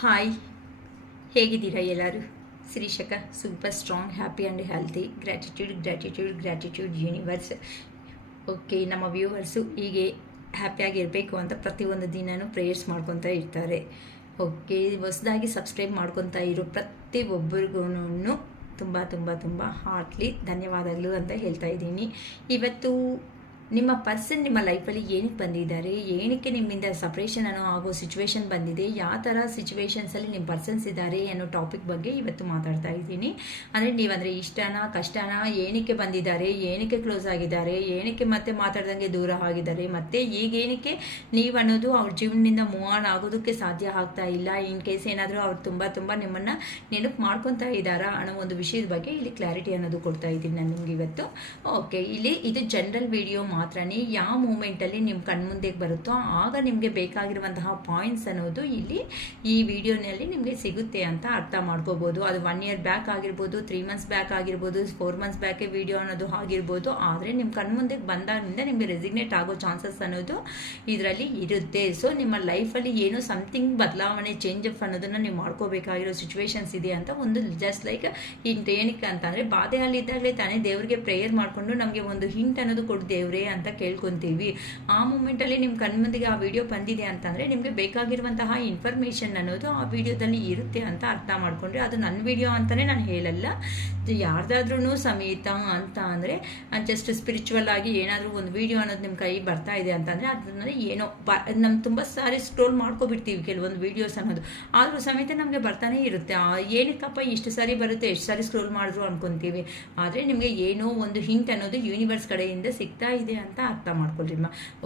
Hi, ಹೇಗಿದ್ದೀರಾ ಎಲ್ಲರೂ? ಶ್ರೀಶಕ super strong, happy and healthy. Gratitude gratitude gratitude universe. Okay, ನಮ್ಮ ವ್ಯೂವರ್ಸು ಹೀಗೆ ಹ್ಯಾಪಿಯಾಗಿರಬೇಕು ಅಂತ ಪ್ರತಿಯೊಂದು ದಿನವೂ ಪ್ರೇಯರ್ಸ್ ಮಾಡ್ಕೊತಾ ಇರ್ತಾರೆ. ಓಕೆ, ಹೊಸದಾಗಿ ಸಬ್ಸ್ಕ್ರೈಬ್ ಮಾಡ್ಕೊತಾ ಇರೋ ಪ್ರತಿಯೊಬ್ಬರಿಗೂ ತುಂಬ ತುಂಬ ತುಂಬ ಹಾರ್ಟ್ಲಿ ಧನ್ಯವಾದಗಳು ಅಂತ ಹೇಳ್ತಾ ಇದ್ದೀನಿ. ಇವತ್ತು ನಿಮ್ಮ ಪರ್ಸನ್ ನಿಮ್ಮ ಲೈಫಲ್ಲಿ ಏನಕ್ಕೆ ಬಂದಿದ್ದಾರೆ, ಏನಕ್ಕೆ ನಿಮ್ಮಿಂದ ಸಪ್ರೇಷನ್ ಅನ್ನೋ ಆಗೋ ಸಿಚುವೇಶನ್ ಬಂದಿದೆ, ಯಾವ ಥರ ಸಿಚುವೇಶನ್ಸಲ್ಲಿ ನಿಮ್ಮ ಪರ್ಸನ್ಸ್ ಇದ್ದಾರೆ ಅನ್ನೋ ಟಾಪಿಕ್ ಬಗ್ಗೆ ಇವತ್ತು ಮಾತಾಡ್ತಾ ಇದ್ದೀನಿ. ಅಂದರೆ ನೀವಂದರೆ ಇಷ್ಟನಾ ಕಷ್ಟನಾ, ಏನಕ್ಕೆ ಬಂದಿದ್ದಾರೆ, ಏನಕ್ಕೆ ಕ್ಲೋಸ್ ಆಗಿದ್ದಾರೆ, ಏನಕ್ಕೆ ಮತ್ತೆ ಮಾತಾಡ್ದಂಗೆ ದೂರ ಆಗಿದ್ದಾರೆ, ಮತ್ತು ಈಗೇನಕ್ಕೆ ನೀವು ಅನ್ನೋದು ಅವ್ರ ಜೀವನದಿಂದ ಮೂವ್ ಆನ್ ಆಗೋದಕ್ಕೆ ಸಾಧ್ಯ ಆಗ್ತಾ ಇಲ್ಲ, ಇನ್ ಕೇಸ್ ಏನಾದರೂ ಅವ್ರು ತುಂಬ ನಿಮ್ಮನ್ನು ನೆನಪು ಮಾಡ್ಕೊತಾ ಇದ್ದಾರಾ ಅನ್ನೋ ಒಂದು ವಿಷಯದ ಬಗ್ಗೆ ಇಲ್ಲಿ ಕ್ಲಾರಿಟಿ ಅನ್ನೋದು ಕೊಡ್ತಾ ಇದ್ದೀನಿ ನಾನು ನಿಮ್ಗೆ ಇವತ್ತು. ಓಕೆ, ಇಲ್ಲಿ ಇದು ಜನರಲ್ ವಿಡಿಯೋ ಮಾತ್ರನೇ. ಯಾವ ಮೂಮೆಂಟಲ್ಲಿ ನಿಮ್ಮ ಕಣ್ಮುಂದೆ ಬರುತ್ತೋ ಆಗ ನಿಮಗೆ ಬೇಕಾಗಿರುವಂತಹ ಪಾಯಿಂಟ್ಸ್ ಅನ್ನೋದು ಇಲ್ಲಿ ಈ ವಿಡಿಯೋನಲ್ಲಿ ನಿಮಗೆ ಸಿಗುತ್ತೆ ಅಂತ ಅರ್ಥ ಮಾಡ್ಕೋಬೋದು. ಅದು 1 year ಬ್ಯಾಕ್ ಆಗಿರ್ಬೋದು, 3 months ಬ್ಯಾಕ್ ಆಗಿರ್ಬೋದು, 4 months ಬ್ಯಾಕೆ ವಿಡಿಯೋ ಅನ್ನೋದು ಆಗಿರ್ಬೋದು. ಆದರೆ ನಿಮ್ಮ ಕಣ್ಮುಂದೆ ಬಂದಾಗಿಂದ ನಿಮಗೆ ರೆಸಿಗ್ನೇಟ್ ಆಗೋ ಚಾನ್ಸಸ್ ಅನ್ನೋದು ಇದರಲ್ಲಿ ಇರುತ್ತೆ. ಸೊ ನಿಮ್ಮ ಲೈಫಲ್ಲಿ ಏನೋ ಸಮಥಿಂಗ್ ಬದಲಾವಣೆ, ಚೇಂಜ್ ಅಪ್ ಅನ್ನೋದನ್ನು ನೀವು ಮಾಡ್ಕೋಬೇಕಾಗಿರೋ ಸಿಚುವೇಶನ್ಸ್ ಇದೆ ಅಂತ ಒಂದು ಜಸ್ಟ್ ಲೈಕ್ ಹಿಂಟ್. ಏನಕ್ಕೆ ಅಂತಂದರೆ ಬಾಧೆಯಲ್ಲಿದ್ದಾಗಲೇ ತಾನೇ ದೇವರಿಗೆ ಪ್ರೇಯರ್ ಮಾಡಿಕೊಂಡು ನಮಗೆ ಒಂದು ಹಿಂಟ್ ಅನ್ನೋದು ಕೊಡು ದೇವ್ರೆ ಅಂತ ಕೇಳ್ಕೊತೀವಿ. ಆ ಮೂಮೆಂಟಲ್ಲಿ ನಿಮ್ಮ ಕಣ್ಮುಂದಿಗೆ ಆ ವಿಡಿಯೋ ಬಂದಿದೆ ಅಂತಂದರೆ ನಿಮಗೆ ಬೇಕಾಗಿರುವಂತಹ ಇನ್ಫಾರ್ಮೇಷನ್ ಅನ್ನೋದು ಆ ವಿಡಿಯೋದಲ್ಲಿ ಇರುತ್ತೆ ಅಂತ ಅರ್ಥ ಮಾಡಿಕೊಂಡ್ರೆ, ಅದು ನನ್ನ ವಿಡಿಯೋ ಅಂತಲೇ ನಾನು ಹೇಳಲ್ಲ, ಯಾರ್ದಾದ್ರೂ ಸಮೇತ ಅಂತ ಅಂದರೆ ಜಸ್ಟ್ ಸ್ಪಿರಿಚುವಲ್ ಆಗಿ ಏನಾದರೂ ಒಂದು ವಿಡಿಯೋ ಅನ್ನೋದು ನಿಮ್ಮ ಕೈ ಬರ್ತಾ ಇದೆ ಅಂತಂದರೆ ಅದನ್ನ ಏನೋ ನಮ್ಮ ತುಂಬ ಸಾರಿ ಸ್ಕ್ರೋಲ್ ಮಾಡ್ಕೊಬಿಡ್ತೀವಿ ಕೆಲವೊಂದು ವೀಡಿಯೋಸ್ ಅನ್ನೋದು, ಆದರೂ ಸಮೇತ ನಮಗೆ ಬರ್ತಾನೆ ಇರುತ್ತೆ. ಏನಕ್ಕಪ್ಪ ಇಷ್ಟು ಸಾರಿ ಬರುತ್ತೆ, ಎಷ್ಟು ಸಾರಿ ಸ್ಕ್ರೋಲ್ ಮಾಡಿದ್ರು ಅನ್ಕೊತೀವಿ. ಆದರೆ ನಿಮಗೆ ಏನೋ ಒಂದು ಹಿಂಟ್ ಅನ್ನೋದು ಯೂನಿವರ್ಸ್ ಕಡೆಯಿಂದ ಸಿಗ್ತಾ ಇದೆ ಅಂತ ಅರ್ಥ ಮಾಡ್ಕೊಳ್ರಿ.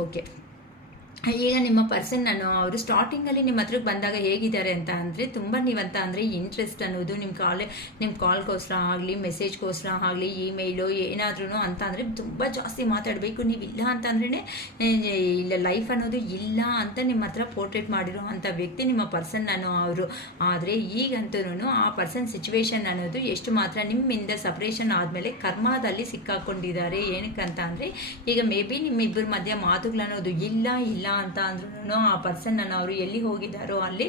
ಓಕೆ, ಈಗ ನಿಮ್ಮ ಪರ್ಸನ್ ಅವರು ಸ್ಟಾರ್ಟಿಂಗಲ್ಲಿ ನಿಮ್ಮ ಹತ್ರಕ್ಕೆ ಬಂದಾಗ ಹೇಗಿದ್ದಾರೆ ಅಂತ ಅಂದರೆ, ತುಂಬ ನೀವಂತ ಅಂದರೆ ಇಂಟ್ರೆಸ್ಟ್ ಅನ್ನೋದು ನಿಮ್ಮ ಕಾಲ್ಗೋಸ್ಕರ ಆಗಲಿ, ಮೆಸೇಜ್ಗೋಸ್ಕರ ಆಗಲಿ, ಇಮೇಲು ಏನಾದ್ರೂ ಅಂತ ಅಂದರೆ ತುಂಬ ಜಾಸ್ತಿ ಮಾತಾಡಬೇಕು. ನೀವು ಇಲ್ಲ ಅಂತಂದ್ರೇ ಇಲ್ಲ, ಲೈಫ್ ಅನ್ನೋದು ಇಲ್ಲ ಅಂತ ನಿಮ್ಮ ಹತ್ರ ಪೋರ್ಟ್ರೇಟ್ ಮಾಡಿರೋ ಅಂಥ ವ್ಯಕ್ತಿ ನಿಮ್ಮ ಪರ್ಸನ್ ಅವರು. ಆದರೆ ಈಗಂತೂ ಆ ಪರ್ಸನ್ ಸಿಚುವೇಶನ್ ಅನ್ನೋದು ಎಷ್ಟು ಮಾತ್ರ ನಿಮ್ಮಿಂದ ಸಪ್ರೇಷನ್ ಆದಮೇಲೆ ಕರ್ಮದಲ್ಲಿ ಸಿಕ್ಕಾಕೊಂಡಿದ್ದಾರೆ. ಏನಕ್ಕಂತ ಅಂದರೆ ಈಗ ಮೇ ಬಿ ನಿಮ್ಮಿಬ್ಬರ ಮಧ್ಯೆ ಮಾತುಗಳನ್ನೋದು ಇಲ್ಲ ಅಂತ ಅಂದ್ರೂ ಆ ಪರ್ಸನ್ ಅವರು ಎಲ್ಲಿ ಹೋಗಿದ್ದಾರೋ ಅಲ್ಲಿ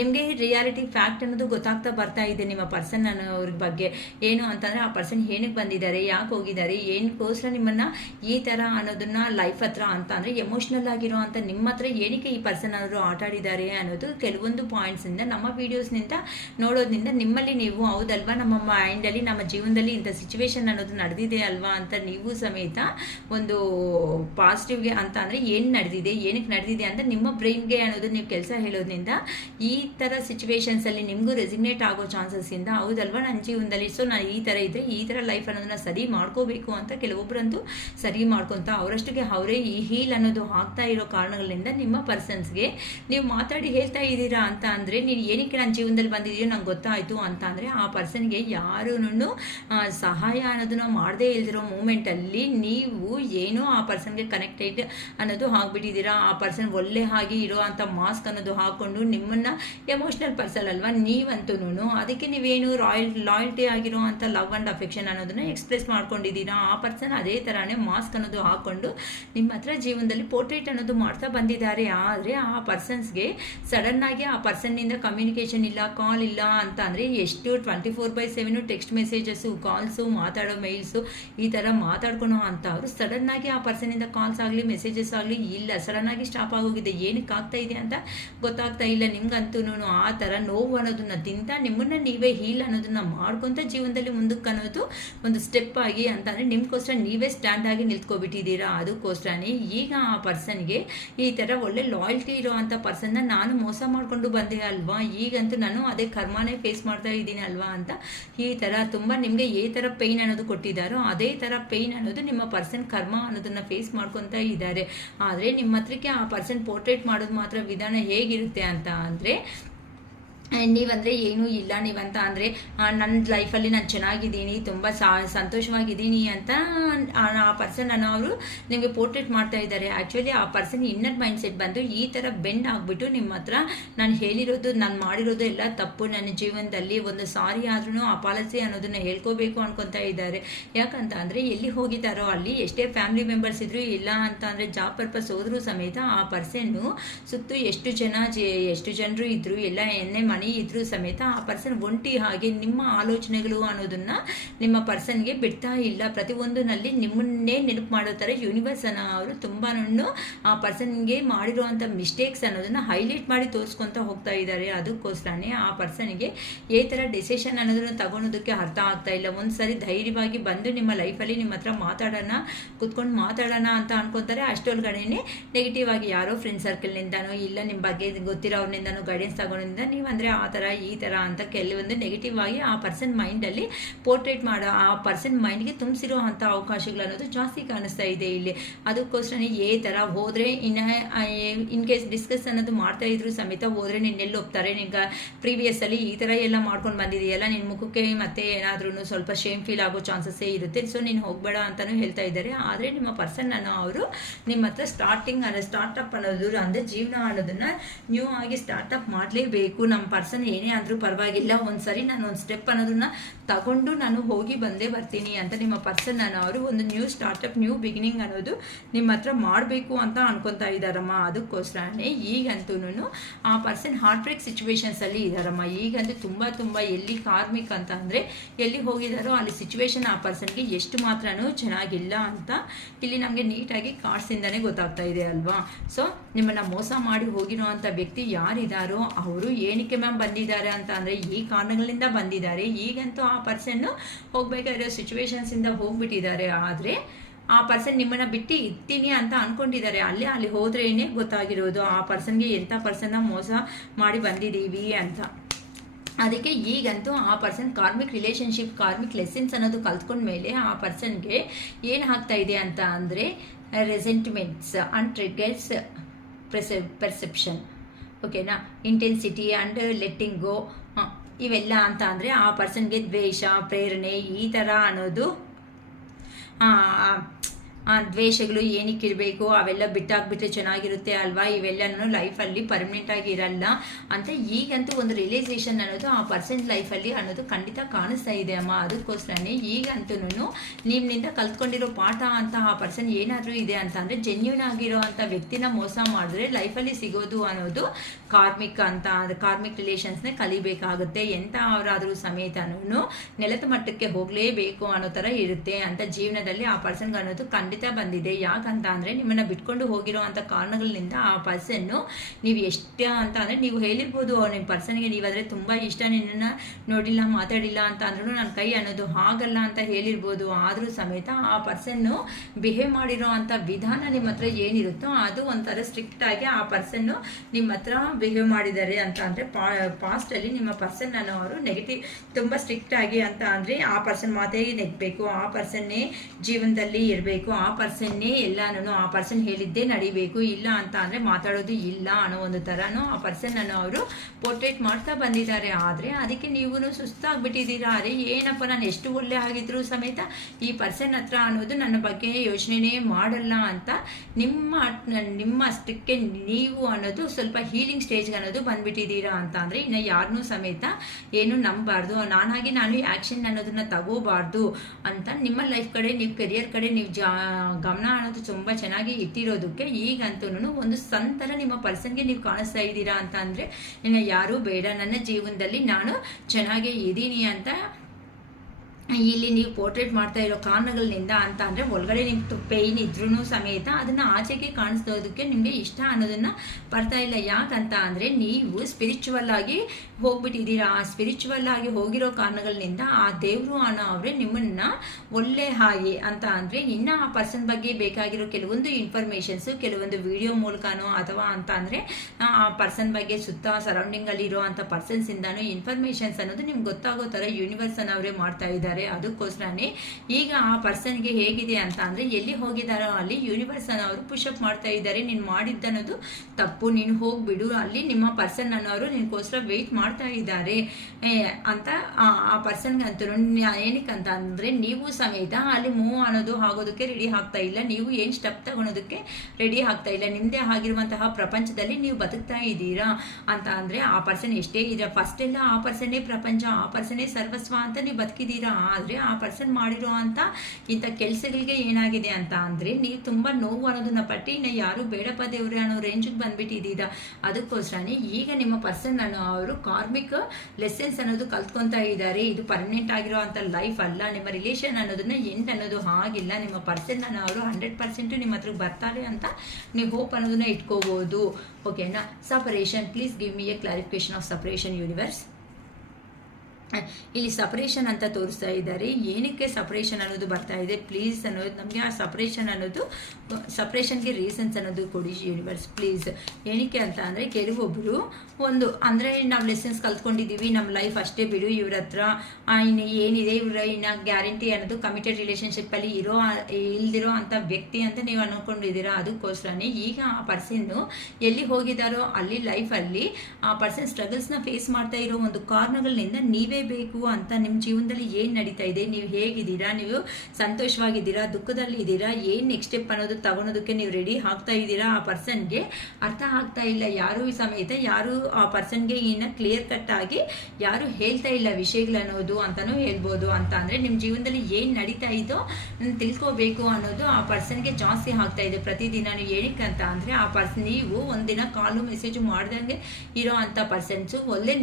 ನಿಮಗೆ ರಿಯಾಲಿಟಿ ಫ್ಯಾಕ್ಟ್ ಅನ್ನೋದು ಗೊತ್ತಾಗ್ತಾ ಬರ್ತಾ ಇದೆ ನಿಮ್ಮ ಪರ್ಸನ್ ಅವ್ರ ಬಗ್ಗೆ. ಏನು ಅಂತಂದರೆ ಆ ಪರ್ಸನ್ ಏನಕ್ಕೆ ಬಂದಿದ್ದಾರೆ, ಯಾಕೆ ಹೋಗಿದ್ದಾರೆ, ಏನಕ್ಕೋಸ್ಕರ ನಿಮ್ಮನ್ನು ಈ ಥರ ಅನ್ನೋದನ್ನ ಲೈಫ್ ಹತ್ರ ಅಂತ ಅಂದರೆ ಎಮೋಷ್ನಲ್ ಆಗಿರೋ ಅಂತ ನಿಮ್ಮ ಹತ್ರ ಏನಕ್ಕೆ ಈ ಪರ್ಸನ್ ಅವರು ಆಟಾಡಿದ್ದಾರೆ ಅನ್ನೋದು ಕೆಲವೊಂದು ಪಾಯಿಂಟ್ಸಿಂದ ನಮ್ಮ ವೀಡಿಯೋಸ್ನಿಂದ ನೋಡೋದ್ರಿಂದ ನಿಮ್ಮಲ್ಲಿ ನೀವು ಹೌದಲ್ವಾ, ನಮ್ಮ ಮೈಂಡಲ್ಲಿ ನಮ್ಮ ಜೀವನದಲ್ಲಿ ಇಂಥ ಸಿಚುವೇಶನ್ ಅನ್ನೋದು ನಡೆದಿದೆ ಅಲ್ವಾ ಅಂತ ನೀವು ಸಮೇತ ಒಂದು ಪಾಸಿಟಿವ್ಗೆ ಅಂತ ಅಂದರೆ ಏನು ನಡೆದಿದೆ, ಏನಕ್ಕೆ ನಡೆದಿದೆ ಅಂತ ನಿಮ್ಮ ಬ್ರೈನ್ಗೆ ಅನ್ನೋದು ನೀವು ಕೆಲಸ ಹೇಳೋದ್ರಿಂದ ಈ ಥರ ಸಿಚುವೇಶನ್ಸಲ್ಲಿ ನಿಮಗೂ ರೆಸಿಗ್ನೇಟ್ ಆಗೋ ಚಾನ್ಸಸ್ಸಿಂದ ಹೌದಲ್ವಾ ನನ್ನ ಜೀವನದಲ್ಲಿ ಸೊ ನಾನು ಈ ಥರ ಇದ್ದರೆ ಈ ಥರ ಲೈಫ್ ಅನ್ನೋದನ್ನ ಸರಿ ಮಾಡ್ಕೋಬೇಕು ಅಂತ ಕೆಲವೊಬ್ಬರಂತೂ ಸರಿ ಮಾಡ್ಕೊತ ಅವರಷ್ಟಿಗೆ ಅವರೇ ಈ ಹೀಲ್ ಅನ್ನೋದು ಆಗ್ತಾ ಇರೋ ಕಾರಣಗಳಿಂದ ನಿಮ್ಮ ಪರ್ಸನ್ಸ್ಗೆ ನೀವು ಮಾತಾಡಿ ಹೇಳ್ತಾ ಇದ್ದೀರಾ ಅಂತ ಅಂದರೆ, ನೀನು ಏನಕ್ಕೆ ನನ್ನ ಜೀವನದಲ್ಲಿ ಬಂದಿದೆಯೋ ನಂಗೆ ಗೊತ್ತಾಯಿತು ಅಂತ ಅಂದರೆ ಆ ಪರ್ಸನ್ಗೆ ಯಾರೂ ಸಹಾಯ ಅನ್ನೋದನ್ನ ಮಾಡದೇ ಇಲ್ದಿರೋ ಮೂಮೆಂಟಲ್ಲಿ ನೀವು ಏನೋ ಆ ಪರ್ಸನ್ಗೆ ಕನೆಕ್ಟೆಡ್ ಅನ್ನೋದು ಆಗ್ಬಿಟ್ಟಿದ್ದೀರಾ. ಆ ಪರ್ಸನ್ ಒಳ್ಳೆ ಹಾಗೆ ಇರೋ ಅಂಥ ಮಾಸ್ಕ್ ಅನ್ನೋದು ಹಾಕ್ಕೊಂಡು ನಿಮ್ಮನ್ನು ಎಮೋಷ್ನಲ್ ಪರ್ಸನ್ ಅಲ್ವಾ ನೀವಂತೂ, ಅದಕ್ಕೆ ನೀವೇನು ಲಾಯಲ್ಟಿ ಆಗಿರೋ ಅಂಥ ಲವ್ ಆ್ಯಂಡ್ ಅಫೆಕ್ಷನ್ ಅನ್ನೋದನ್ನ ಎಕ್ಸ್ಪ್ರೆಸ್ ಮಾಡ್ಕೊಂಡಿದ್ದೀರಾ. ಆ ಪರ್ಸನ್ ಅದೇ ಥರನೇ ಮಾಸ್ಕ್ ಅನ್ನೋದು ಹಾಕ್ಕೊಂಡು ನಿಮ್ಮ ಹತ್ರ ಜೀವನದಲ್ಲಿ ಪೋರ್ಟ್ರೇಟ್ ಅನ್ನೋದು ಮಾಡ್ತಾ ಬಂದಿದ್ದಾರೆ. ಆದರೆ ಆ ಪರ್ಸನ್ಸ್ಗೆ ಸಡನ್ನಾಗಿ ಆ ಪರ್ಸನ್ನಿಂದ ಕಮ್ಯುನಿಕೇಷನ್ ಇಲ್ಲ, ಕಾಲ್ ಇಲ್ಲ ಅಂತ ಅಂದರೆ ಎಷ್ಟು 24/7 ಟೆಕ್ಸ್ಟ್ ಮೆಸೇಜಸ್ಸು, ಕಾಲ್ಸು, ಮಾತಾಡೋ ಮೇಲ್ಸು ಈ ಥರ ಮಾತಾಡ್ಕೊಳೋ ಅಂಥವ್ರು ಸಡನ್ನಾಗಿ ಆ ಪರ್ಸನ್ನಿಂದ ಕಾಲ್ಸ್ ಆಗಲಿ ಮೆಸೇಜಸ್ ಆಗಲಿ ಇಲ್ಲ, ಸಡನ್ ಆಗಿ ಸ್ಟಾಪ್ ಆಗೋಗಿದೆ. ಏನಕ್ಕೆ ಆಗ್ತಾ ಇದೆ ಅಂತ ಗೊತ್ತಾಗ್ತಾ ಇಲ್ಲ ನಿಮ್ಗಂತೂ. ಆ ಥರ ನೋವು ಅನ್ನೋದನ್ನ ತಿಂತ ನಿಮ್ಮನ್ನ ನೀವೇ ಹೀಲ್ ಅನ್ನೋದನ್ನ ಮಾಡ್ಕೊಂತ ಜೀವನದಲ್ಲಿ ಮುಂದಕ್ಕೆ ಅನ್ನೋದು ಒಂದು ಸ್ಟೆಪ್ ಆಗಿ ಅಂತಂದರೆ ನಿಮ್ಗೋಸ್ಕರ ನೀವೇ ಸ್ಟ್ಯಾಂಡ್ ಆಗಿ ನಿಲ್ತ್ಕೊಬಿಟ್ಟಿದ್ದೀರಾ. ಅದಕ್ಕೋಸ್ಕರನೇ ಈಗ ಆ ಪರ್ಸನ್ಗೆ ಈ ಥರ ಒಳ್ಳೆ ಲಾಯಲ್ಟಿ ಇರೋ ಅಂಥ ಪರ್ಸನ್ನ ನಾನು ಮೋಸ ಮಾಡಿಕೊಂಡು ಬಂದೆ ಅಲ್ವಾ, ಈಗಂತೂ ನಾನು ಅದೇ ಕರ್ಮನೇ ಫೇಸ್ ಮಾಡ್ತಾ ಇದ್ದೀನಿ ಅಲ್ವಾ ಅಂತ ಈ ಥರ ತುಂಬ ನಿಮಗೆ ಈ ಥರ ಪೇಯ್ನ್ ಅನ್ನೋದು ಕೊಟ್ಟಿದ್ದಾರೋ ಅದೇ ಥರ ಪೇಯ್ನ್ ಅನ್ನೋದು ನಿಮ್ಮ ಪರ್ಸನ್ ಕರ್ಮ ಅನ್ನೋದನ್ನ ಫೇಸ್ ಮಾಡ್ಕೊತಾ ಇದ್ದಾರೆ. ಆದರೆ ನಿಮ್ಮ ಹತ್ರಕ್ಕೆ ಆ ಪರ್ಸನ್ ಪೋರ್ಟ್ರೇಟ್ ಮಾಡೋದು ಮಾತ್ರ ವಿಧಾನ ಹೇಗಿರುತ್ತೆ ಅಂತ ಅಂದರೆ, ನೀವಂದರೆ ಏನೂ ಇಲ್ಲ, ನೀವಂತ ಅಂದರೆ ನನ್ನ ಲೈಫಲ್ಲಿ ನಾನು ಚೆನ್ನಾಗಿದ್ದೀನಿ, ತುಂಬ ಸಂತೋಷವಾಗಿದ್ದೀನಿ ಅಂತ ಆ ಪರ್ಸನ್ ಅವರು ನಿಮಗೆ ಪೋರ್ಟ್ರೇಟ್ ಮಾಡ್ತಾ ಇದ್ದಾರೆ. ಆ್ಯಕ್ಚುಲಿ ಆ ಪರ್ಸನ್ ಇನ್ನರ್ ಮೈಂಡ್ಸೆಟ್ ಬಂದು ಈ ಥರ ಬೆಂಡ್ ಆಗಿಬಿಟ್ಟು ನಿಮ್ಮ ಹತ್ರ ನಾನು ಹೇಳಿರೋದು, ನಾನು ಮಾಡಿರೋದು ಎಲ್ಲ ತಪ್ಪು, ನನ್ನ ಜೀವನದಲ್ಲಿ ಒಂದು ಸಾರಿ ಆದ್ರೂ ಅಪಾಲಸಿ ಅನ್ನೋದನ್ನು ಹೇಳ್ಕೋಬೇಕು ಅನ್ಕೊತಾ ಇದ್ದಾರೆ. ಯಾಕಂತ ಅಂದರೆ ಎಲ್ಲಿ ಹೋಗಿದ್ದಾರೋ ಅಲ್ಲಿ ಎಷ್ಟೇ ಫ್ಯಾಮಿಲಿ ಮೆಂಬರ್ಸ್ ಇದ್ರೂ, ಇಲ್ಲ ಅಂತ ಅಂದರೆ ಜಾಬ್ ಪರ್ಪಸ್ ಹೋದ್ರೂ ಸಮೇತ ಆ ಪರ್ಸನ್ನು ಸುತ್ತು ಎಷ್ಟು ಜನರು ಇದ್ದರು, ಎಲ್ಲ ಎಣ್ಣೆ ಮನೆ ಇದ್ರೂ ಸಮೇತ ಆ ಪರ್ಸನ್ ಒಂಟಿ ಹಾಗೆ ನಿಮ್ಮ ಆಲೋಚನೆಗಳು ಅನ್ನೋದನ್ನ ನಿಮ್ಮ ಪರ್ಸನ್ಗೆ ಬಿಡ್ತಾ ಇಲ್ಲ. ಪ್ರತಿಯೊಂದರಲ್ಲಿ ನಿಮ್ಮನ್ನೇ ನೆನಪು ಮಾಡೋ ಥರ ಯೂನಿವರ್ಸ್ ಅವರು ತುಂಬಾ ಆ ಪರ್ಸನ್ಗೆ ಮಾಡಿರುವಂಥ ಮಿಸ್ಟೇಕ್ಸ್ ಅನ್ನೋದನ್ನ ಹೈಲೈಟ್ ಮಾಡಿ ತೋರಿಸ್ಕೊತಾ ಹೋಗ್ತಾ ಇದ್ದಾರೆ. ಅದಕ್ಕೋಸ್ಕರನೇ ಆ ಪರ್ಸನ್ಗೆ ಈ ಥರ ಡಿಸಿಷನ್ ಅನ್ನೋದನ್ನು ತಗೊಳೋದಕ್ಕೆ ಅರ್ಥ ಆಗ್ತಾ ಇಲ್ಲ. ಒಂದ್ಸರಿ ಧೈರ್ಯವಾಗಿ ಬಂದು ನಿಮ್ಮ ಲೈಫಲ್ಲಿ ನಿಮ್ಮ ಹತ್ರ ಕುತ್ಕೊಂಡು ಮಾತಾಡೋಣ ಅಂತ ಅನ್ಕೊತಾರೆ. ಅಷ್ಟೊಳಗಡೆನೆ ನೆಗೆಟಿವ್ ಆಗಿ ಯಾರೋ ಫ್ರೆಂಡ್ ಸರ್ಕಲ್ನಿಂದನೋ ಇಲ್ಲ ನಿಮ್ಮ ಬಗ್ಗೆ ಗೊತ್ತಿರೋರ್ನಿಂದನೋ ಗೈಡೆನ್ಸ್ ತಗೊಂಡಿಂದ ನೀವು ಅಂದರೆ ಆ ಥರ ಈ ಥರ ಅಂತ ಕೆಲವೊಂದು ನೆಗೆಟಿವ್ ಆಗಿ ಆ ಪರ್ಸನ್ ಮೈಂಡಲ್ಲಿ ಪೋರ್ಟ್ರೇಟ್ ಮಾಡೋ ಆ ಪರ್ಸನ್ ಮೈಂಡ್ಗೆ ತುಂಬಿಸಿರೋ ಅಂಥ ಅವಕಾಶಗಳು ಅನ್ನೋದು ಜಾಸ್ತಿ ಕಾಣಿಸ್ತಾ ಇದೆ ಇಲ್ಲಿ. ಅದಕ್ಕೋಸ್ಕರ ಈ ಥರ ಹೋದರೆ ಇನ್ ಕೇಸ್ ಡಿಸ್ಕಸ್ ಅನ್ನೋದು ಮಾಡ್ತಾ ಇದ್ರು ಸಮೇತ ಹೋದರೆ ನಿನ್ನೆಲ್ಲಿ ಹೋಗ್ತಾರೆ, ನಿನ್ಗೆ ಪ್ರೀವಿಯಸ್ಸಲ್ಲಿ ಈ ಥರ ಎಲ್ಲ ಮಾಡ್ಕೊಂಡು ಬಂದಿದೆಯಲ್ಲ, ನಿನ್ನ ಮುಖಕ್ಕೆ ಮತ್ತೆ ಏನಾದ್ರೂ ಸ್ವಲ್ಪ ಶೇಮ್ ಫೀಲ್ ಆಗೋ ಚಾನ್ಸಸ್ಸೇ ಇರುತ್ತೆ, ಸೊ ನೀನು ಹೋಗಬೇಡ ಅಂತಲೂ ಹೇಳ್ತಾ ಇದ್ದಾರೆ. ಆದರೆ ನಿಮ್ಮ ಪರ್ಸನ್ ಅವರು ನಿಮ್ಮ ಹತ್ರ ಸ್ಟಾರ್ಟಪ್ ಅನ್ನೋದು ಅಂದರೆ ಜೀವನ ಅನ್ನೋದನ್ನ ನ್ಯೂ ಆಗಿ ಸ್ಟಾರ್ಟಪ್ ಮಾಡಲೇಬೇಕು. ನಮ್ಮ ಪರ್ಸನ್ ಏನೇ ಆದರೂ ಪರವಾಗಿಲ್ಲ, ಒಂದ್ಸರಿ ನಾನು ಒಂದು ಸ್ಟೆಪ್ ಅನ್ನೋದನ್ನ ತಗೊಂಡು ನಾನು ಹೋಗಿ ಬಂದೇ ಬರ್ತೀನಿ ಅಂತ ನಿಮ್ಮ ಪರ್ಸನ್ ಅವರು ಒಂದು ನ್ಯೂ ಸ್ಟಾರ್ಟಪ್, ನ್ಯೂ ಬಿಗಿನಿಂಗ್ ಅನ್ನೋದು ನಿಮ್ಮ ಹತ್ರ ಮಾಡಬೇಕು ಅಂತ ಅನ್ಕೊತಾ ಇದ್ದಾರಮ್ಮ. ಅದಕ್ಕೋಸ್ಕರನೇ ಈಗಂತೂ ಆ ಪರ್ಸನ್ ಹಾರ್ಟ್ ಬ್ರೇಕ್ ಸಿಚುವೇಶನ್ಸಲ್ಲಿ ಇದ್ದಾರಮ್ಮ. ಈಗಂತೂ ತುಂಬ ಎಲ್ಲಿ ಕಾರ್ಮಿಕ್ ಅಂತ ಅಂದರೆ ಎಲ್ಲಿ ಹೋಗಿದ್ದಾರೋ ಅಲ್ಲಿ ಸಿಚುವೇಶನ್ ಆ ಪರ್ಸನ್ಗೆ ಎಷ್ಟು ಮಾತ್ರನೂ ಚೆನ್ನಾಗಿಲ್ಲ ಅಂತ ಇಲ್ಲಿ ನಮಗೆ ನೀಟಾಗಿ ಕಾರ್ಡ್ಸಿಂದನೇ ಗೊತ್ತಾಗ್ತಾ ಇದೆ ಅಲ್ವಾ. ಸೊ ನಿಮ್ಮನ್ನು ಮೋಸ ಮಾಡಿ ಹೋಗಿರೋ ಅಂಥ ವ್ಯಕ್ತಿ ಯಾರಿದ್ದಾರೋ ಅವರು ಏನಕ್ಕೆ ಮ್ಯಾಮ್ ಬಂದಿದ್ದಾರೆ ಅಂತ ಅಂದರೆ ಈ ಕಾರಣಗಳಿಂದ ಬಂದಿದ್ದಾರೆ. ಈಗಂತೂ ಆ ಪರ್ಸನ್ನು ಹೋಗಬೇಕಾಗಿರೋ ಸಿಚುವೇಶನ್ಸಿಂದ ಹೋಗ್ಬಿಟ್ಟಿದ್ದಾರೆ. ಆದರೆ ಆ ಪರ್ಸನ್ ನಿಮ್ಮನ್ನು ಬಿಟ್ಟು ಇರ್ತೀನಿ ಅಂತ ಅಂದ್ಕೊಂಡಿದ್ದಾರೆ. ಅಲ್ಲಿ ಹೋದ್ರೇನೆ ಗೊತ್ತಾಗಿರೋದು ಆ ಪರ್ಸನ್ಗೆ ಎಂಥ ಪರ್ಸನ್ನ ಮೋಸ ಮಾಡಿ ಬಂದಿದ್ದೀವಿ ಅಂತ. ಅದಕ್ಕೆ ಈಗಂತೂ ಆ person karmic relationship, karmic lessons ಅನ್ನೋದು ಕಲ್ತ್ಕೊಂಡ್ಮೇಲೆ ಆ ಪರ್ಸನ್ಗೆ ಏನು ಆಗ್ತಾ ಇದೆ ಅಂತ ಅಂದರೆ ರೆಸೆಂಟ್ಮೆಂಟ್ಸ್ ಅಂಡ್ ಟ್ರಿಗರ್ಸ್ ಪರ್ಸೆಪ್ಷನ್, ಓಕೆನಾ, ಇಂಟೆನ್ಸಿಟಿ ಆ್ಯಂಡ್ ಲೆಟ್ಟಿಂಗ್ ಗೋ, ಇವೆಲ್ಲ ಅಂತ ಅಂದರೆ ಆ ಪರ್ಸನ್ಗೆ ದ್ವೇಷ, ಪ್ರೇರಣೆ ಈ ಥರ ಅನ್ನೋದು ದ್ವೇಷಗಳು ಏನಕ್ಕಿರಬೇಕು ಅವೆಲ್ಲ ಬಿಟ್ಟಾಗ್ಬಿಟ್ರೆ ಚೆನ್ನಾಗಿರುತ್ತೆ ಅಲ್ವಾ, ಇವೆಲ್ಲನೂ ಲೈಫಲ್ಲಿ ಪರ್ಮನೆಂಟಾಗಿ ಇರಲ್ಲ ಅಂತ ಈಗಂತೂ ಒಂದು ರಿಯಲೈಸೇಷನ್ ಅನ್ನೋದು ಆ ಪರ್ಸನ್ ಲೈಫಲ್ಲಿ ಅನ್ನೋದು ಖಂಡಿತ ಕಾಣಿಸ್ತಾ ಇದೆ ಅಮ್ಮ. ಅದಕ್ಕೋಸ್ಕರನೇ ಈಗಂತೂ ನಿಮ್ಮಿಂದ ಕಲ್ತ್ಕೊಂಡಿರೋ ಪಾಠ ಅಂತ ಆ ಪರ್ಸನ್ ಏನಾದರೂ ಇದೆ ಅಂತ ಅಂದರೆ ಜೆನ್ಯೂನ್ ಆಗಿರೋ ಅಂಥ ವ್ಯಕ್ತಿನ ಮೋಸ ಮಾಡಿದ್ರೆ ಲೈಫಲ್ಲಿ ಸಿಗೋದು ಅನ್ನೋದು ಕಾರ್ಮಿಕ್ ಅಂತ, ಕಾರ್ಮಿಕ್ ರಿಲೇಷನ್ಸ್ನೇ ಕಲಿಬೇಕಾಗುತ್ತೆ. ಎಂಥ ಅವರಾದರೂ ಸಮೇತನೂ ನೆಲದ ಮಟ್ಟಕ್ಕೆ ಹೋಗಲೇಬೇಕು ಅನ್ನೋ ಥರ ಇರುತ್ತೆ ಅಂತ ಜೀವನದಲ್ಲಿ ಆ ಪರ್ಸನ್ಗೆ ಅನ್ನೋದು ಖಂಡಿತ ಬಂದಿದೆ. ಯಾಕಂತ ಅಂದರೆ ನಿಮ್ಮನ್ನು ಬಿಟ್ಕೊಂಡು ಹೋಗಿರೋ ಅಂಥ ಕಾರಣಗಳಿಂದ ಆ ಪರ್ಸನ್ನು ನೀವು ಎಷ್ಟು ಅಂತ ಅಂದರೆ ನೀವು ಹೇಳಿರ್ಬೋದು ನಿಮ್ಮ ಪರ್ಸನ್ಗೆ ನೀವಾದರೆ ತುಂಬ ಇಷ್ಟ, ನಿನ್ನನ್ನು ನೋಡಿಲ್ಲ ಮಾತಾಡಿಲ್ಲ ಅಂತ ಅಂದ್ರೂ ನನ್ನ ಕೈ ಅನ್ನೋದು ಹಾಗಲ್ಲ ಅಂತ ಹೇಳಿರ್ಬೋದು. ಆದರೂ ಸಮೇತ ಆ ಪರ್ಸನ್ನು ಬಿಹೇವ್ ಮಾಡಿರೋ ಅಂಥ ವಿಧಾನ ನಿಮ್ಮ ಹತ್ರ ಏನಿರುತ್ತೋ ಅದು ಒಂಥರ ಸ್ಟ್ರಿಕ್ಟ್ ಆಗಿ ಆ ಪರ್ಸನ್ನು ನಿಮ್ಮ ಹತ್ರ ಬಿಹೇವ್ ಮಾಡಿದ್ದಾರೆ ಅಂತ ಅಂದರೆ ಪಾಸ್ಟಲ್ಲಿ ನಿಮ್ಮ ಪರ್ಸನ್ ಅವರು ನೆಗೆಟಿವ್ ತುಂಬ ಸ್ಟ್ರಿಕ್ಟ್ ಆಗಿ ಅಂತ ಅಂದರೆ ಆ ಪರ್ಸನ್ ಮಾತೇ ನೆಗ್ಬೇಕು, ಆ ಪರ್ಸನ್ನೇ ಜೀವನದಲ್ಲಿ ಇರಬೇಕು, ಆ ಪರ್ಸನ್ನೇ ಎಲ್ಲಾನು ಆ ಪರ್ಸನ್ ಹೇಳಿದ್ದೇ ನಡಿಬೇಕು, ಇಲ್ಲ ಅಂತ ಅಂದರೆ ಮಾತಾಡೋದು ಇಲ್ಲ ಅನ್ನೋ ಒಂದು ಥರನೂ ಆ ಪರ್ಸನ್ ಅವರು ಪೋರ್ಟ್ರೇಟ್ ಮಾಡ್ತಾ ಬಂದಿದ್ದಾರೆ. ಆದರೆ ಅದಕ್ಕೆ ನೀವು ಸುಸ್ತಾಗ್ಬಿಟ್ಟಿದ್ದೀರಾ. ಅರೆ ಏನಪ್ಪ ನಾನು ಎಷ್ಟು ಒಳ್ಳೆ ಆಗಿದ್ರು ಸಮೇತ ಈ ಪರ್ಸನ್ ಹತ್ರ ಅನ್ನೋದು ನನ್ನ ಬಗ್ಗೆ ಯೋಚನೆನೇ ಮಾಡಲ್ಲ ಅಂತ ನಿಮ್ಮ ಅಷ್ಟಕ್ಕೆ ನೀವು ಅನ್ನೋದು ಸ್ವಲ್ಪ ಹೀಲಿಂಗ್ ಸ್ಟೇಜ್ಗೆ ಅನ್ನೋದು ಬಂದ್ಬಿಟ್ಟಿದ್ದೀರಾ ಅಂತ ಅಂದರೆ ಇನ್ನು ಯಾರನ್ನೂ ಸಮೇತ ಏನು ನಂಬಬಾರ್ದು, ನಾನಾಗಿ ನಾನು ಆ್ಯಕ್ಷನ್ ಅನ್ನೋದನ್ನ ತಗೋಬಾರ್ದು ಅಂತ ನಿಮ್ಮ ಲೈಫ್ ಕಡೆ ನೀವು ಕೆರಿಯರ್ ಕಡೆ ನೀವು ಗಮನ ಅನ್ನೋದು ತುಂಬ ಚೆನ್ನಾಗಿ ಇಟ್ಟಿರೋದಕ್ಕೆ ಈಗಂತೂ ಒಂದು ಸಂತರ ನಿಮ್ಮ ಪರ್ಸನ್ಗೆ ನೀವು ಕಾಣಿಸ್ತಾ ಇದ್ದೀರಾ ಅಂತ ಅಂದರೆ ಇನ್ನು ಯಾರೂ ಬೇಡ, ನನ್ನ ಜೀವನದಲ್ಲಿ ನಾನು ಚೆನ್ನಾಗೇ ಇದ್ದೀನಿ ಅಂತ ಇಲ್ಲಿ ನೀವು ಪೋರ್ಟ್ರೇಟ್ ಮಾಡ್ತಾ ಇರೋ ಕಾರಣಗಳಿಂದ ಅಂತ ಅಂದರೆ ಒಳಗಡೆ ನಿಮ್ಗೆ ಪೇಯ್ನ್ ಇದ್ರೂ ಸಮೇತ ಅದನ್ನು ಆಚೆಗೆ ಕಾಣಿಸೋದಕ್ಕೆ ನಿಮಗೆ ಇಷ್ಟ ಅನ್ನೋದನ್ನು ಬರ್ತಾ ಇಲ್ಲ. ಯಾಕಂತ ಅಂದರೆ ನೀವು ಸ್ಪಿರಿಚುವಲ್ ಆಗಿ ಹೋಗ್ಬಿಟ್ಟಿದ್ದೀರಾ. ಆ ಸ್ಪಿರಿಚುವಲ್ ಆಗಿ ಹೋಗಿರೋ ಕಾರಣಗಳಿಂದ ಆ ದೇವರು ಅನ್ನೋ ಅವರೇ ನಿಮ್ಮನ್ನು ಒಳ್ಳೆ ಹಾಗೆ ಅಂತ ಅಂದರೆ ಇನ್ನು ಆ ಪರ್ಸನ್ ಬಗ್ಗೆ ಬೇಕಾಗಿರೋ ಕೆಲವೊಂದು ಇನ್ಫಾರ್ಮೇಷನ್ಸು ಕೆಲವೊಂದು ವಿಡಿಯೋ ಮೂಲಕನೋ ಅಥವಾ ಅಂತ ಅಂದರೆ ಆ ಪರ್ಸನ್ ಬಗ್ಗೆ ಸುತ್ತ ಸರೌಂಡಿಂಗಲ್ಲಿರೋ ಅಂಥ ಪರ್ಸನ್ಸಿಂದನೂ ಇನ್ಫಾರ್ಮೇಷನ್ಸ್ ಅನ್ನೋದು ನಿಮ್ಗೆ ಗೊತ್ತಾಗೋ ಥರ ಯೂನಿವರ್ಸ್ ಅನ್ನೋರೇ ಮಾಡ್ತಾ ಇದ್ದಾರೆ. ಇದ್ದಾರೆ. ಅದಕ್ಕೋಸ್ಕರನೇ ಈಗ ಆ ಪರ್ಸನ್ಗೆ ಹೇಗಿದೆ ಅಂತ ಅಂದರೆ, ಎಲ್ಲಿ ಹೋಗಿದ್ದಾರೋ ಅಲ್ಲಿ ಯೂನಿವರ್ಸ್ ಅನ್ನೋರು ಪುಷಪ್ ಮಾಡ್ತಾ ಇದ್ದಾರೆ. ನೀನು ಮಾಡಿದ್ದನ್ನೋದು ತಪ್ಪು, ನೀನು ಹೋಗ್ಬಿಡು, ಅಲ್ಲಿ ನಿಮ್ಮ ಪರ್ಸನ್ ಅನ್ನೋರು ನಿನಗೋಸ್ಕರ ವೆಯ್ಟ್ ಮಾಡ್ತಾ ಇದ್ದಾರೆ ಅಂತ ಆ ಪರ್ಸನ್ಗೆ ಅಂತೂ ಏನಕ್ಕಂತ ಅಂದರೆ, ನೀವು ಸಮೇತ ಅಲ್ಲಿ ಮೂವ್ ಅನ್ನೋದು ಆಗೋದಕ್ಕೆ ರೆಡಿ ಆಗ್ತಾ ಇಲ್ಲ. ನೀವು ಏನು ಸ್ಟೆಪ್ ತಗೊಳೋದಕ್ಕೆ ರೆಡಿ ಆಗ್ತಾ ಇಲ್ಲ. ನಿಮ್ಮದೇ ಆಗಿರುವಂತಹ ಪ್ರಪಂಚದಲ್ಲಿ ನೀವು ಬದುಕ್ತಾ ಇದ್ದೀರಾ ಅಂತ ಅಂದರೆ, ಆ ಪರ್ಸನ್ ಎಷ್ಟೇ ಇದೆ, ಫಸ್ಟ್ ಎಲ್ಲ ಆ ಪರ್ಸನ್ನೇ ಪ್ರಪಂಚ, ಆ ಪರ್ಸನ್ನೇ ಸರ್ವಸ್ವ ಅಂತ ನೀವು ಬದುಕಿದ್ದೀರಾ. ಆದರೆ ಆ ಪರ್ಸನ್ ಮಾಡಿರೋ ಅಂತ ಇಂಥ ಕೆಲಸಗಳಿಗೆ ಏನಾಗಿದೆ ಅಂತ ಅಂದರೆ, ನೀವು ತುಂಬ ನೋವು ಅನ್ನೋದನ್ನ ಪಟ್ಟು ಇನ್ನು ಯಾರು ಬೇಡಪ್ಪ ದೇವ್ರೆ ಅನ್ನೋ ರೇಂಜಿಗೆ ಬಂದ್ಬಿಟ್ಟಿದ್ದೀರಾ. ಅದಕ್ಕೋಸ್ಕರನೇ ಈಗ ನಿಮ್ಮ ಪರ್ಸನ್ ಅನ್ನೋ ಅವರು ಕಾರ್ಮಿಕ್ ಲೆಸನ್ಸ್ ಅನ್ನೋದು ಕಲ್ತ್ಕೊತಾ ಇದ್ದಾರೆ. ಇದು ಪರ್ಮನೆಂಟ್ ಆಗಿರೋ ಅಂತ ಲೈಫ್ ಅಲ್ಲ. ನಿಮ್ಮ ರಿಲೇಷನ್ ಅನ್ನೋದನ್ನ ಎಂಡ್ ಅನ್ನೋದು ಆಗಿಲ್ಲ. ನಿಮ್ಮ ಪರ್ಸನ್ ಅನ್ನೋರು 100% ನಿಮ್ಮ ಹತ್ರ ಬರ್ತಾರೆ ಅಂತ ನೀವು ಹೋಪ್ ಅನ್ನೋದನ್ನ ಇಟ್ಕೋಬಹುದು. ಓಕೆನಾ? Separation, please give me a clarification of separation universe. ಇಲ್ಲಿ ಸಪರೇಷನ್ ಅಂತ ತೋರಿಸ್ತಾ ಇದ್ದಾರೆ. ಏನಕ್ಕೆ ಸಪರೇಷನ್ ಅನ್ನೋದು ಬರ್ತಾ ಇದೆ ಪ್ಲೀಸ್ ಅನ್ನೋದು ನಮಗೆ ಆ ಸಪರೇಷನ್ಗೆ ರೀಸನ್ಸ್ ಅನ್ನೋದು ಕೊಡಿ ಯೂನಿವರ್ಸ್ ಪ್ಲೀಸ್. ಏನಕ್ಕೆ ಅಂತ ಅಂದರೆ, ಕೆಲವೊಬ್ಬರು ಅಂದರೆ ನಾವು ಲೆಸನ್ಸ್ ಕಲ್ತ್ಕೊಂಡಿದ್ದೀವಿ, ನಮ್ಮ ಲೈಫ್ ಅಷ್ಟೇ ಬಿಡು, ಇವ್ರ ಹತ್ರ ಇನ್ನು ಏನಿದೆ, ಇವರ ಇನ್ನು ಗ್ಯಾರಂಟಿ ಅನ್ನೋದು ಕಮಿಟೆಡ್ ರಿಲೇಷನ್ಶಿಪ್ಪಲ್ಲಿ ಇಲ್ದಿರೋ ಅಂಥ ವ್ಯಕ್ತಿ ಅಂತ ನೀವು ಅನ್ಕೊಂಡಿದ್ದೀರಾ. ಅದಕ್ಕೋಸ್ಕರನೇ ಈಗ ಆ ಪರ್ಸನ್ನು ಎಲ್ಲಿ ಹೋಗಿದ್ದಾರೋ ಅಲ್ಲಿ ಲೈಫಲ್ಲಿ ಆ ಪರ್ಸನ್ ಸ್ಟ್ರಗಲ್ಸ್ನ ಫೇಸ್ ಮಾಡ್ತಾ ಇರೋ ಒಂದು ಕಾರಣಗಳಿಂದ ನೀವೇ ಬೇಕು ಅಂತ ನಿಮ್ಮ ಜೀವನದಲ್ಲಿ ಏನು ನಡೀತಾ ಇದೆ, ನೀವು ಹೇಗಿದ್ದೀರಾ, ನೀವು ಸಂತೋಷವಾಗಿದ್ದೀರಾ, ದುಃಖದಲ್ಲಿ ಇದ್ದೀರಾ, ಏನು ನೆಕ್ಸ್ಟ್ ಸ್ಟೆಪ್ ಅನ್ನೋದು ತಗೊಳೋದಕ್ಕೆ ನೀವು ರೆಡಿ ಆಗ್ತಾ ಇದ್ದೀರಾ, ಆ ಪರ್ಸನ್ಗೆ ಅರ್ಥ ಆಗ್ತಾ ಇಲ್ಲ. ಯಾರು ಸಮೇತ ಯಾರು ಆ ಪರ್ಸನ್ಗೆ ಇನ್ನು ಕ್ಲಿಯರ್ ಕಟ್ ಆಗಿ ಯಾರು ಹೇಳ್ತಾ ಇಲ್ಲ ವಿಷಯಗಳನ್ನೋದು ಅಂತಲೂ ಹೇಳ್ಬೋದು. ಅಂತ ಅಂದರೆ ನಿಮ್ಮ ಜೀವನದಲ್ಲಿ ಏನು ನಡೀತಾ ಇದೋ ತಿಳ್ಕೋಬೇಕು ಅನ್ನೋದು ಆ ಪರ್ಸನ್ಗೆ ಜಾಸ್ತಿ ಆಗ್ತಾ ಇದೆ ಪ್ರತಿದಿನ. ಏನಕ್ಕೆ ಅಂತ ಅಂದರೆ, ಆ ನೀವು ಒಂದಿನ ಕಾಲು ಮೆಸೇಜು ಮಾಡ್ದಂಗೆ ಇರೋ ಅಂಥ ಪರ್ಸನ್ಸು ಒಳ್ಳೆ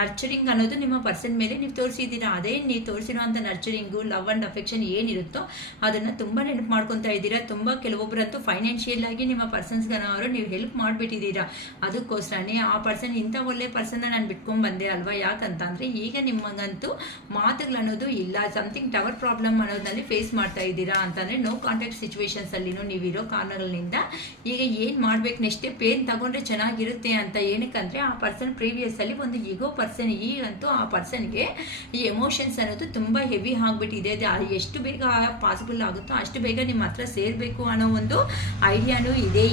ನರ್ಚರಿಂಗ್ ಅನ್ನೋದು ನಿಮ್ಮ ಪರ್ಸನ್ ಮೇಲೆ ನೀವು ತೋರಿಸಿದ್ದೀರಾ. ಅದೇ ನೀವು ತೋರಿಸಿರೋ ಅಂಥ ನರ್ಚರಿಂಗು, ಲವ್ ಆ್ಯಂಡ್ ಅಫೆಕ್ಷನ್ ಏನಿರುತ್ತೋ ಅದನ್ನು ತುಂಬ ನೆನಪು ಮಾಡ್ಕೊತಾ ಇದ್ದೀರಾ. ತುಂಬ ಕೆಲವೊಬ್ಬರಂತೂ ಫೈನಾನ್ಷಿಯಲ್ ಆಗಿ ನಿಮ್ಮ ಪರ್ಸನ್ಸ್ಗನವರು ನೀವು ಹೆಲ್ಪ್ ಮಾಡಿಬಿಟ್ಟಿದ್ದೀರಾ. ಅದಕ್ಕೋಸ್ಕರನೇ ಆ ಪರ್ಸನ್ ಇಂಥ ಒಳ್ಳೆ ಪರ್ಸನ್ನ ನಾನು ಬಿಟ್ಕೊಂಡು ಬಂದೆ ಅಲ್ವಾ. ಯಾಕಂತ ಅಂದರೆ, ಈಗ ನಿಮಗಂತೂ ಮಾತುಗಳನ್ನೋದು ಇಲ್ಲ, ಸಮಥಿಂಗ್ ಟವರ್ ಪ್ರಾಬ್ಲಮ್ ಅನ್ನೋದ್ರಲ್ಲಿ ಫೇಸ್ ಮಾಡ್ತಾ ಇದ್ದೀರಾ. ಅಂತಂದರೆ ನೋ ಕಾಂಟ್ಯಾಕ್ಟ್ ಸಿಚುವೇಶನ್ಸಲ್ಲಿನೂ ನೀವಿರೋ ಕಾರಣಗಳಿಂದ ಈಗ ಏನು ಮಾಡಬೇಕು, ನೆಕ್ಸ್ಟ್ ಸ್ಟೆಪ್ ಏನು ತಗೊಂಡ್ರೆ ಚೆನ್ನಾಗಿರುತ್ತೆ ಅಂತ. ಏನಕ್ಕಂದರೆ, ಆ ಪರ್ಸನ್ ಪ್ರೀವಿಯಸ್ಸಲ್ಲಿ ಒಂದು ಈಗೋ ಪರ್ಸನ್, ಈಗಂತೂ ಆ ಪರ್ಸನ್ಗೆ ಈ ಎಮೋಷನ್ಸ್ ಅನ್ನೋದು ತುಂಬ ಹೆವಿ ಆಗಿಬಿಟ್ಟಿದೆ. ಅದು ಎಷ್ಟು ಬೇಗ ಪಾಸಿಬಲ್ ಆಗುತ್ತೋ ಅಷ್ಟು ಬೇಗ ನಿಮ್ಮ ಹತ್ರ ಸೇರಬೇಕು ಅನ್ನೋ ಒಂದು ಐಡಿಯಾನು ಇದೆ.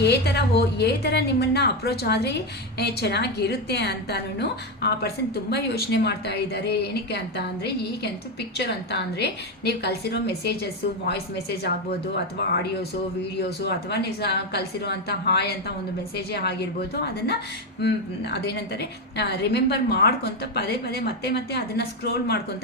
ಏ ಥರ ನಿಮ್ಮನ್ನು ಅಪ್ರೋಚ್ ಆದರೆ ಚೆನ್ನಾಗಿರುತ್ತೆ ಅಂತನೂ ಆ ಪರ್ಸನ್ ತುಂಬ ಯೋಚನೆ ಮಾಡ್ತಾ ಇದ್ದಾರೆ. ಏನಕ್ಕೆ ಅಂತ ಅಂದರೆ, ಈಗಂತೂ ಪಿಕ್ಚರ್ ಅಂತ ಅಂದರೆ ನೀವು ಕಳಿಸಿರೋ ಮೆಸೇಜಸ್ಸು, ವಾಯ್ಸ್ ಮೆಸೇಜ್ ಆಗ್ಬೋದು, ಅಥವಾ ಆಡಿಯೋಸು, ವೀಡಿಯೋಸು, ಅಥವಾ ನೀವು ಕಳಿಸಿರೋ ಅಂಥ ಹಾಯ್ ಅಂತ ಒಂದು ಮೆಸೇಜೇ ಆಗಿರ್ಬೋದು. ಅದನ್ನು ಅದೇನಂತಾರೆ ರಿಮೆಂಬರ್ ಮಾಡ್ಕೊತ ಪದೇ ಪದೇ ಮತ್ತೆ ಮತ್ತೆ ಅದನ್ನು ಸ್ಕ್ರೋಲ್ ಮಾಡ್ಕೊತ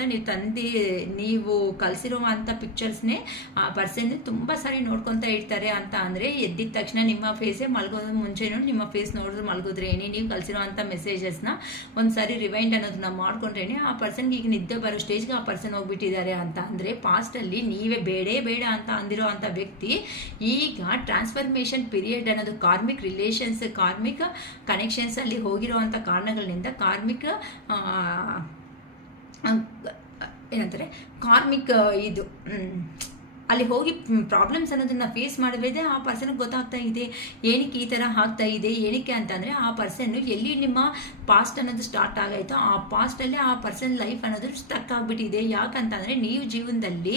ನೀವು ಕಳಿಸಿರೋ ಅಂಥ ಪಿಕ್ಚರ್ಸ್ನೇ ಆ ಪರ್ಸನ್ ತುಂಬ ಸಾರಿ ನೋಡ್ಕೊತಾ ಇರ್ತಾರೆ. ಅಂತ ಅಂದರೆ, ಎದ್ದಿದ ತಕ್ಷಣ ನಿಮ್ಮ ಫೇಸೇ ಮಲ್ಗೋದು ಮುಂಚೆನೂ ನಿಮ್ಮ ಫೇಸ್ ನೋಡಿದ್ರು ಮಲ್ಗೋದ್ರೇನೆ ನೀವು ಕಳಿಸಿರೋ ಅಂಥ ಮೆಸೇಜಸ್ನ ಒಂದು ಸಾರಿ ರಿವೈಂಡ್ ಅನ್ನೋದನ್ನ ಮಾಡ್ಕೊಂಡ್ರೇನೆ ಆ ಪರ್ಸನ್ಗೆ ಈಗ ನಿದ್ದೆ ಬರೋ ಸ್ಟೇಜ್ಗೆ ಆ ಪರ್ಸನ್ ಹೋಗ್ಬಿಟ್ಟಿದ್ದಾರೆ. ಅಂತ ಅಂದರೆ, ಪಾಸ್ಟಲ್ಲಿ ನೀವೇ ಬೇಡ ಅಂತ ಅಂದಿರೋ ಅಂಥ ವ್ಯಕ್ತಿ ಈಗ ಟ್ರಾನ್ಸ್ಫರ್ಮೇಷನ್ ಪೀರಿಯಡ್ ಅನ್ನೋದು ಕಾರ್ಮಿಕ್ ರಿಲೇಷನ್ಸ್, ಕಾರ್ಮಿಕ್ ಕನೆಕ್ಷನ್ಸಲ್ಲಿ ಹೋಗಿರೋ ಅಂಥ ಕಾರಣಗಳಿಂದ ಏನಂತಾರೆ ಕಾರ್ಮಿಕ್ ಇದು ಅಲ್ಲಿ ಹೋಗಿ ಪ್ರಾಬ್ಲಮ್ಸ್ ಅನ್ನೋದನ್ನ ಫೇಸ್ ಮಾಡಿದ್ರೆ ಆ ಪರ್ಸನ್ಗೆ ಗೊತ್ತಾಗ್ತಾ ಇದೆ ಏನಕ್ಕೆ ಈ ಥರ ಆಗ್ತಾ ಇದೆ. ಏನಕ್ಕೆ ಅಂತಂದರೆ, ಆ ಪರ್ಸನ್ನು ಎಲ್ಲಿ ನಿಮ್ಮ ಪಾಸ್ಟ್ ಅನ್ನೋದು ಸ್ಟಾರ್ಟ್ ಆಗಾಯಿತೋ ಆ ಪಾಸ್ಟಲ್ಲೇ ಆ ಪರ್ಸನ್ ಲೈಫ್ ಅನ್ನೋದು ಸ್ಟಕ್ ಆಗಿಬಿಟ್ಟಿದೆ. ಯಾಕಂತಂದರೆ, ನೀವು ಜೀವನದಲ್ಲಿ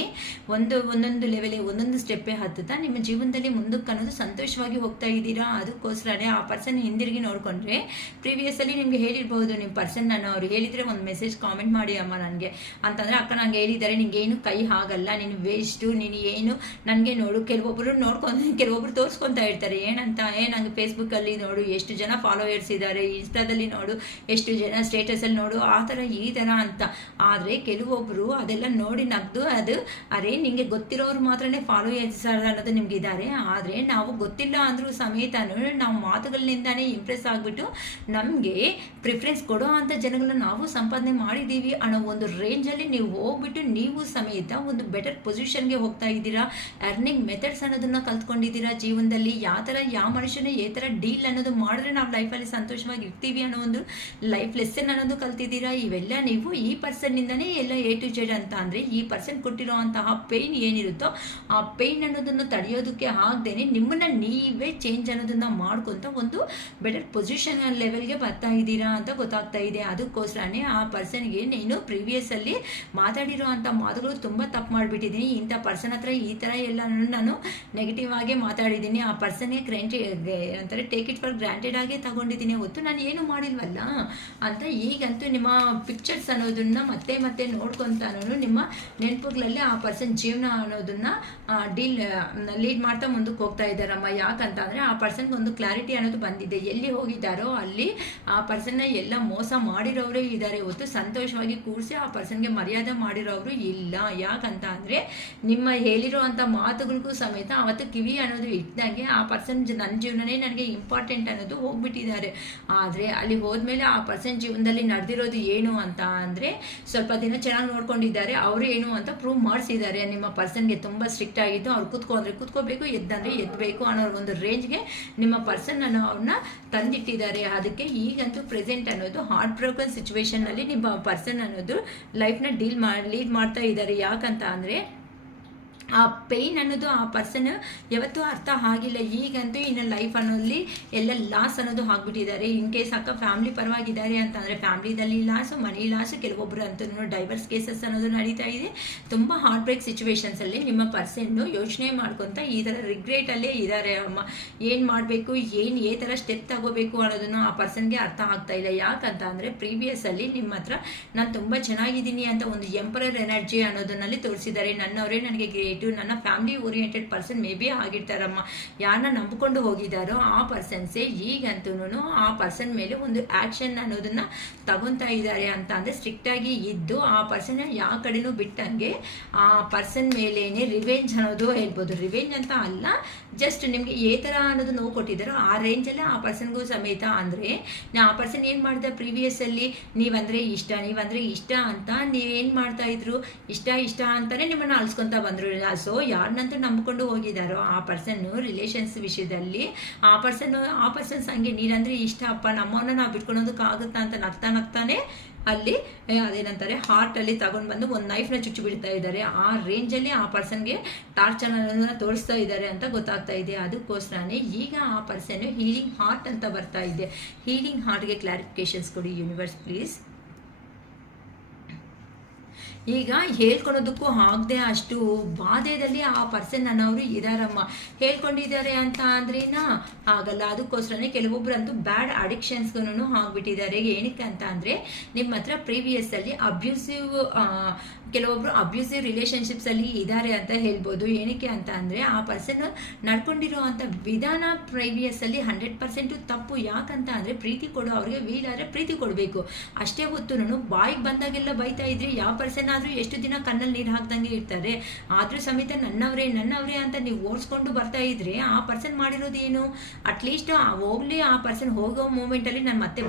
ಒಂದೊಂದು ಲೆವೆಲ್ ಒಂದೊಂದು ಸ್ಟೆಪ್ಪೇ ಹತ್ತುತ್ತಾ ನಿಮ್ಮ ಜೀವನದಲ್ಲಿ ಮುಂದಕ್ಕೆ ಅನ್ನೋದು ಸಂತೋಷವಾಗಿ ಹೋಗ್ತಾ ಇದ್ದೀರಾ. ಅದಕ್ಕೋಸ್ಕರನೇ ಆ ಪರ್ಸನ್ ಹಿಂದಿರುಗಿ ನೋಡಿಕೊಂಡ್ರೆ, ಪ್ರೀವಿಯಸ್ಸಲ್ಲಿ ನಿಮಗೆ ಹೇಳಿರ್ಬೋದು ನಿಮ್ಮ ಪರ್ಸನ್ ಅವ್ರು ಹೇಳಿದರೆ ಒಂದು ಮೆಸೇಜ್ ಕಾಮೆಂಟ್ ಮಾಡಿ ಅಮ್ಮ ನನಗೆ ಅಂತಂದರೆ, ಅಕ್ಕ ನಂಗೆ ಹೇಳಿದ್ದಾರೆ ನಿಂಗೇನು ಕೈ ಆಗಲ್ಲ, ನೀನು ವೇಸ್ಟು, ನೀನು ಏನು ನನಗೆ ನೋಡು. ಕೆಲವೊಬ್ರು ತೋರಿಸ್ಕೊತಾ ಇರ್ತಾರೆ ಏನಂತ, ನಂಗೆ ಫೇಸ್ಬುಕ್ಕಲ್ಲಿ ನೋಡು ಎಷ್ಟು ಜನ ಫಾಲೋವರ್ಸ್ ಇದ್ದಾರೆ, ಇನ್ಸ್ಟಾದಲ್ಲಿ ನೋಡು ಎಷ್ಟು ಜನ ಸ್ಟೇಟಸಲ್ಲಿ ನೋಡು, ಆ ಥರ ಈ ಥರ ಅಂತ. ಆದರೆ ಕೆಲವೊಬ್ಬರು ಅದೆಲ್ಲ ನೋಡಿ ನಗ್ದು ಅರೆ ನಿಮಗೆ ಗೊತ್ತಿರೋರು ಮಾತ್ರನೇ ಫಾಲೋವರ್ಸ್ ಅನ್ನೋದು ನಿಮಗಿದ್ದಾರೆ. ಆದರೆ ನಾವು ಗೊತ್ತಿಲ್ಲ ಅಂದರೂ ಸಮೇತ ನಾವು ಮಾತುಗಳಿಂದಾನೇ ಇಂಪ್ರೆಸ್ ಆಗಿಬಿಟ್ಟು ನಮಗೆ ಪ್ರಿಫರೆನ್ಸ್ ಕೊಡೋ ಅಂಥ ಜನಗಳನ್ನ ನಾವು ಸಂಪಾದನೆ ಮಾಡಿದ್ದೀವಿ ಅನ್ನೋ ಒಂದು ರೇಂಜಲ್ಲಿ ನೀವು ಹೋಗ್ಬಿಟ್ಟು ನೀವು ಸಮೇತ ಒಂದು ಬೆಟರ್ ಪೊಸಿಷನ್ಗೆ ಹೋಗ್ತಾ ಇದ್ದೀರಾ, ಅರ್ನಿಂಗ್ ಮೆಥಡ್ಸ್ ಅನ್ನೋದನ್ನ ಕಲ್ತ್ಕೊಂಡಿದ್ದೀರಾ. ಜೀವನದಲ್ಲಿ ಯಾವ ಮನುಷ್ಯನ ಥರ ಡೀಲ್ ಅನ್ನೋದು ಮಾಡಿದ್ರೆ ನಾವು ಲೈಫಲ್ಲಿ ಸಂತೋಷವಾಗಿ ಇರ್ತೀವಿ ಅನ್ನೋ ಒಂದು ಲೈಫ್ ಲೆಸನ್ ಅನ್ನೋದು ಕಲ್ತಿದ್ದೀರಾ. ಇವೆಲ್ಲ ನೀವು ಈ ಪರ್ಸನ್ನಿಂದನೇ ಎಲ್ಲ A to Z ಅಂತ ಅಂದರೆ ಈ ಪರ್ಸನ್ ಕೊಟ್ಟಿರೋ ಅಂತಹ ಪೇಯ್ನ್ ಏನಿರುತ್ತೋ ಆ ಪೇಯ್ನ್ ಅನ್ನೋದನ್ನು ತಡೆಯೋದಕ್ಕೆ ಆಗದೇನೆ ನಿಮ್ಮನ್ನ ನೀವೇ ಚೇಂಜ್ ಅನ್ನೋದನ್ನ ಮಾಡ್ಕೊಂತ ಒಂದು ಬೆಟರ್ ಪೊಸಿಷನ್ ಲೆವೆಲ್ಗೆ ಬರ್ತಾ ಇದ್ದೀರಾ ಅಂತ ಗೊತ್ತಾಗ್ತಾ ಇದೆ. ಅದಕ್ಕೋಸ್ಕರನೇ ಆ ಪರ್ಸನ್ಗೆ ನೀನು ಪ್ರೀವಿಯಸ್ ಅಲ್ಲಿ ಮಾತಾಡಿರೋ ಅಂಥ ಮಾತುಗಳು ತುಂಬ ತಪ್ಪು ಮಾಡಿಬಿಟ್ಟಿದ್ದೀನಿ. ಇಂಥ ಪರ್ಸನ್ ಹತ್ರ ಈ ಥರ ಎಲ್ಲ ನಾನು ನೆಗೆಟಿವ್ ಆಗೇ ಮಾತಾಡಿದ್ದೀನಿ. ಆ ಪರ್ಸನ್ಗೆ ಅಂತಾರೆ ಟೇಕ್ ಇಟ್ ಫಾರ್ ಗ್ರಾಂಟೆಡ್ ಆಗೇ ತಗೊಂಡಿದ್ದೀನಿ ಹೊತ್ತು ನಾನು ಏನು ಮಾಡಿಲ್ವಲ್ಲ ಅಂತ. ಈಗಂತೂ ನಿಮ್ಮ ಪಿಕ್ಚರ್ಸ್ ಅನ್ನೋದನ್ನ ಮತ್ತೆ ಮತ್ತೆ ನೋಡ್ಕೊತಾನು ನಿಮ್ಮ ನೆನಪುಗಳಲ್ಲಿ ಆ ಪರ್ಸನ್ ಜೀವನ ಅನ್ನೋದನ್ನ ಲೀಡ್ ಮಾಡ್ತಾ ಮುಂದಕ್ಕೆ ಹೋಗ್ತಾ ಇದ್ದಾರಮ್ಮ. ಯಾಕಂತ ಅಂದರೆ ಆ ಪರ್ಸನ್ಗೆ ಒಂದು ಕ್ಲಾರಿಟಿ ಅನ್ನೋದು ಬಂದಿದೆ. ಎಲ್ಲಿ ಹೋಗಿದ್ದಾರೋ ಅಲ್ಲಿ ಆ ಪರ್ಸನ್ನ ಎಲ್ಲ ಮೋಸ ಮಾಡಿರೋರು ಇದ್ದಾರೆ ಹೊತ್ತು ಸಂತೋಷವಾಗಿ ಕೂರಿಸಿ ಆ ಪರ್ಸನ್ಗೆ ಮರ್ಯಾದೆ ಮಾಡಿರೋರು ಇಲ್ಲ. ಯಾಕಂತ ಅಂದರೆ ನಿಮ್ಮ ಹೇಳಿರೋ ಅಂಥ ಮಾತುಗಳಿಗೂ ಸಮೇತ ಅವತ್ತು ಕಿವಿ ಅನ್ನೋದು ಇಟ್ಟಂಗೆ ಆ ಪರ್ಸನ್ ನನ್ನ ಜೀವನನೇ ನನಗೆ ಇಂಪಾರ್ಟೆಂಟ್ ಅನ್ನೋದು ಹೋಗ್ಬಿಟ್ಟಿದ್ದಾರೆ. ಆದರೆ ಅಲ್ಲಿ ಹೋದ್ಮೇಲೆ ಆ ಪರ್ಸನ್ ಜೀವನದಲ್ಲಿ ನಡೆದಿರೋದು ಏನು ಅಂತ ಅಂದರೆ ಸ್ವಲ್ಪ ದಿನ ಚೆನ್ನಾಗಿ ನೋಡ್ಕೊಂಡಿದ್ದಾರೆ, ಅವರು ಏನು ಅಂತ ಪ್ರೂವ್ ಮಾಡಿಸಿದ್ದಾರೆ. ನಿಮ್ಮ ಪರ್ಸನ್ಗೆ ತುಂಬ ಸ್ಟ್ರಿಕ್ಟ್ ಆಗಿದ್ದು ಅವ್ರು ಕೂತ್ಕೋಬೇಕು, ಎದ್ದಂದ್ರೆ ಎದ್ದಬೇಕು ಅನ್ನೋ ಒಂದು ರೇಂಜ್ಗೆ ನಿಮ್ಮ ಪರ್ಸನ್ ಅನ್ನೋ ಅವ್ರನ್ನ ತಂದಿಟ್ಟಿದ್ದಾರೆ. ಅದಕ್ಕೆ ಈಗಂತೂ ಪ್ರೆಸೆಂಟ್ ಅನ್ನೋದು ಹಾರ್ಟ್ ಬ್ರೋಕನ್ ಸಿಚುವೇಶನ್ನಲ್ಲಿ ನಿಮ್ಮ ಪರ್ಸನ್ ಅನ್ನೋದು ಲೈಫ್ನ ಲೀಡ್ ಮಾಡ್ತಾ ಇದ್ದಾರೆ. ಯಾಕಂತ ಅಂದರೆ ಆ ಪೇಯ್ನ್ ಅನ್ನೋದು ಆ ಪರ್ಸನ್ ಯಾವತ್ತೂ ಅರ್ಥ ಆಗಿಲ್ಲ. ಈಗಂತೂ ಇನ್ನು ಲೈಫ್ ಅನ್ನೋಲ್ಲಿ ಎಲ್ಲ ಲಾಸ್ ಅನ್ನೋದು ಆಗಿಬಿಟ್ಟಿದ್ದಾರೆ. ಇನ್ ಕೇಸ್ ಅಕ್ಕ ಫ್ಯಾಮಿಲಿ ಪರವಾಗಿದ್ದಾರೆ ಅಂತಂದರೆ ಫ್ಯಾಮಿಲಿದಲ್ಲಿ ಲಾಸು, ಮನಿ ಲಾಸು, ಕೆಲವೊಬ್ಬರು ಅಂತೂ ಡೈವರ್ಸ್ ಕೇಸಸ್ ಅನ್ನೋದು ನಡೀತಾ ಇದೆ. ತುಂಬ ಹಾರ್ಟ್ ಬ್ರೇಕ್ ಸಿಚುವೇಶನ್ಸಲ್ಲಿ ನಿಮ್ಮ ಪರ್ಸನ್ನು ಯೋಚನೆ ಮಾಡ್ಕೊತ ಈ ಥರ ರಿಗ್ರೆಟಲ್ಲೇ ಇದ್ದಾರೆ ಅಮ್ಮ. ಏನು ಮಾಡಬೇಕು, ಏ ಥರ ಸ್ಟೆಪ್ ತಗೋಬೇಕು ಅನ್ನೋದನ್ನು ಆ ಪರ್ಸನ್ಗೆ ಅರ್ಥ ಆಗ್ತಾ ಇಲ್ಲ. ಯಾಕಂತ ಅಂದರೆ ಪ್ರೀವಿಯಸ್ಸಲ್ಲಿ ನಿಮ್ಮ ಹತ್ರ ನಾನು ತುಂಬ ಚೆನ್ನಾಗಿದ್ದೀನಿ ಅಂತ ಒಂದು ಎಂಪರರ್ ಎನರ್ಜಿ ಅನ್ನೋದನ್ನಲ್ಲಿ ತೋರಿಸಿದ್ದಾರೆ. ನನ್ನವರೇ ನನಗೆ ಗ್ರೇಟ್, ನನ್ನ family oriented person may be ಆಗಿರ್ತಾರಮ್ಮ. ಯಾರನ್ನ ನಂಬಿಕೊಂಡು ಹೋಗಿದ್ದಾರೋ ಆ ಪರ್ಸನ್ಸೇ ಈಗಂತೂ ಆ ಪರ್ಸನ್ ಮೇಲೆ ಒಂದು ಆ್ಯಕ್ಷನ್ ಅನ್ನೋದನ್ನ ತಗೊತಾ ಇದ್ದಾರೆ. ಅಂತ ಅಂದರೆ ಸ್ಟ್ರಿಕ್ಟಾಗಿ ಇದ್ದು ಆ ಪರ್ಸನ್ ಯಾವ ಕಡೆನೂ ಬಿಟ್ಟಂಗೆ ಆ ಪರ್ಸನ್ ಮೇಲೇನೆ ರಿವೆಂಜ್ ಅನ್ನೋದು ಹೇಳ್ಬೋದು. ರಿವೆಂಜ್ ಅಂತ ಅಲ್ಲ, ಜಸ್ಟ್ ನಿಮಗೆ ಥರ ಅನ್ನೋದು ನೋವು ಕೊಟ್ಟಿದ್ದಾರೋ ಆ ರೇಂಜಲ್ಲೇ ಆ ಪರ್ಸನ್ಗೂ ಸಮೇತ. ಅಂದರೆ ಆ ಪರ್ಸನ್ ಏನು ಮಾಡಿದ ಪ್ರೀವಿಯಸ್ಸಲ್ಲಿ ನೀವಂದರೆ ಇಷ್ಟ ಅಂತ ನೀವೇನು ಮಾಡ್ತಾ ಇದ್ರು, ಇಷ್ಟ ಅಂತಾನೆ ನಿಮ್ಮನ್ನು ಅಳಿಸ್ಕೊತ ಬಂದರು. ಸೊ ಯಾರನ್ನಂತೂ ನಂಬಿಕೊಂಡು ಹೋಗಿದ್ದಾರೋ ಆ ಪರ್ಸನ್ನು ರಿಲೇಷನ್ಸ್ ವಿಷಯದಲ್ಲಿ ಆ ಪರ್ಸನ್ಸ್ ಹಂಗೆ ನೀನಂದರೆ ಇಷ್ಟ ಅಪ್ಪ, ನಮ್ಮವನ್ನ ನಾವು ಬಿಟ್ಕೊಳೋದಕ್ಕಾಗುತ್ತಾ ಅಂತ ನಗ್ತಾನೆ ಅಲ್ಲಿ ಅದೇನಂತಾರೆ ಹಾರ್ಟಲ್ಲಿ ತಗೊಂಡು ಬಂದು ಒಂದು ನೈಫ್ನ ಚುಚ್ಚು ಬಿಡ್ತಾ ಇದ್ದಾರೆ. ಆ ರೇಂಜಲ್ಲಿ ಆ ಪರ್ಸನ್ಗೆ ಟಾರ್ಚರ್ ಅನ್ನೋದನ್ನ ತೋರಿಸ್ತಾ ಇದ್ದಾರೆ ಅಂತ ಗೊತ್ತಾಗ್ತಾ ಇದೆ. ಅದಕ್ಕೋಸ್ಕರನೇ ಈಗ ಆ ಪರ್ಸನ್ ಹೀಲಿಂಗ್ ಹಾರ್ಟ್ ಅಂತ ಬರ್ತಾ ಇದೆ. ಹೀಲಿಂಗ್ ಹಾರ್ಟ್ಗೆ ಕ್ಲಾರಿಫಿಕೇಶನ್ಸ್ ಕೊಡಿ ಯೂನಿವರ್ಸ್ ಪ್ಲೀಸ್. ಈಗ ಹೇಳ್ಕೊಳೋದಕ್ಕೂ ಆಗದೆ ಅಷ್ಟು ಬಾಧೆಯಲ್ಲಿ ಆ ಪರ್ಸನ್ ಅನ್ನೋರು ಇದಾರಮ್ಮ. ಹೇಳ್ಕೊಂಡಿದ್ದಾರೆ ಅಂತ ಅಂದ್ರೇನಾ ಆಗಲ್ಲ. ಅದಕ್ಕೋಸ್ಕರನೇ ಕೆಲವೊಬ್ರು ಅಂತೂ ಬ್ಯಾಡ್ ಅಡಿಕ್ಷನ್ಸ್ಗೂ ಆಗ್ಬಿಟ್ಟಿದ್ದಾರೆ. ಏನಕ್ಕೆ ಅಂತ ಅಂದರೆ ನಿಮ್ಮ ಹತ್ರ ಪ್ರೀವಿಯಸ್ಸಲ್ಲಿ ಕೆಲವೊಬ್ರು ಅಬ್ಯೂಸಿವ್ ರಿಲೇಷನ್ಶಿಪ್ಸಲ್ಲಿ ಇದ್ದಾರೆ ಅಂತ ಹೇಳ್ಬೋದು. ಏನಕ್ಕೆ ಅಂತ ಅಂದರೆ ಆ ಪರ್ಸನ್ ನಡ್ಕೊಂಡಿರೋ ಅಂಥ ವಿಧಾನ ಪ್ರೀವಿಯಸ್ಸಲ್ಲಿ 100% ತಪ್ಪು. ಯಾಕಂತ ಅಂದರೆ ಪ್ರೀತಿ ಕೊಡು, ಅವ್ರಿಗೆ ವೀಲ್ ಆದರೆ ಪ್ರೀತಿ ಕೊಡಬೇಕು ಅಷ್ಟೇ. ಹೊತ್ತು ಬಾಯಿಗೆ ಬಂದಾಗೆಲ್ಲ ಬೈತಾ ಇದ್ರಿ. ಯಾವ ಪರ್ಸನ್ ಆದರೂ ಎಷ್ಟು ದಿನ ಕಣ್ಣಲ್ಲಿ ನೀರು ಹಾಕ್ದಂಗೆ ಇರ್ತಾರೆ. ಆದರೂ ಸಮೇತ ನನ್ನವರೇ ಅಂತ ನೀವು ಓಡಿಸ್ಕೊಂಡು ಬರ್ತಾ ಇದ್ರೆ ಆ ಪರ್ಸನ್ ಮಾಡಿರೋದು ಏನು? ಅಟ್ಲೀಸ್ಟ್ ಹೋಗ್ಲಿ, ಆ ಪರ್ಸನ್ ಹೋಗೋ ಮೂಮೆಂಟಲ್ಲಿ ನಾನು ಮತ್ತೆ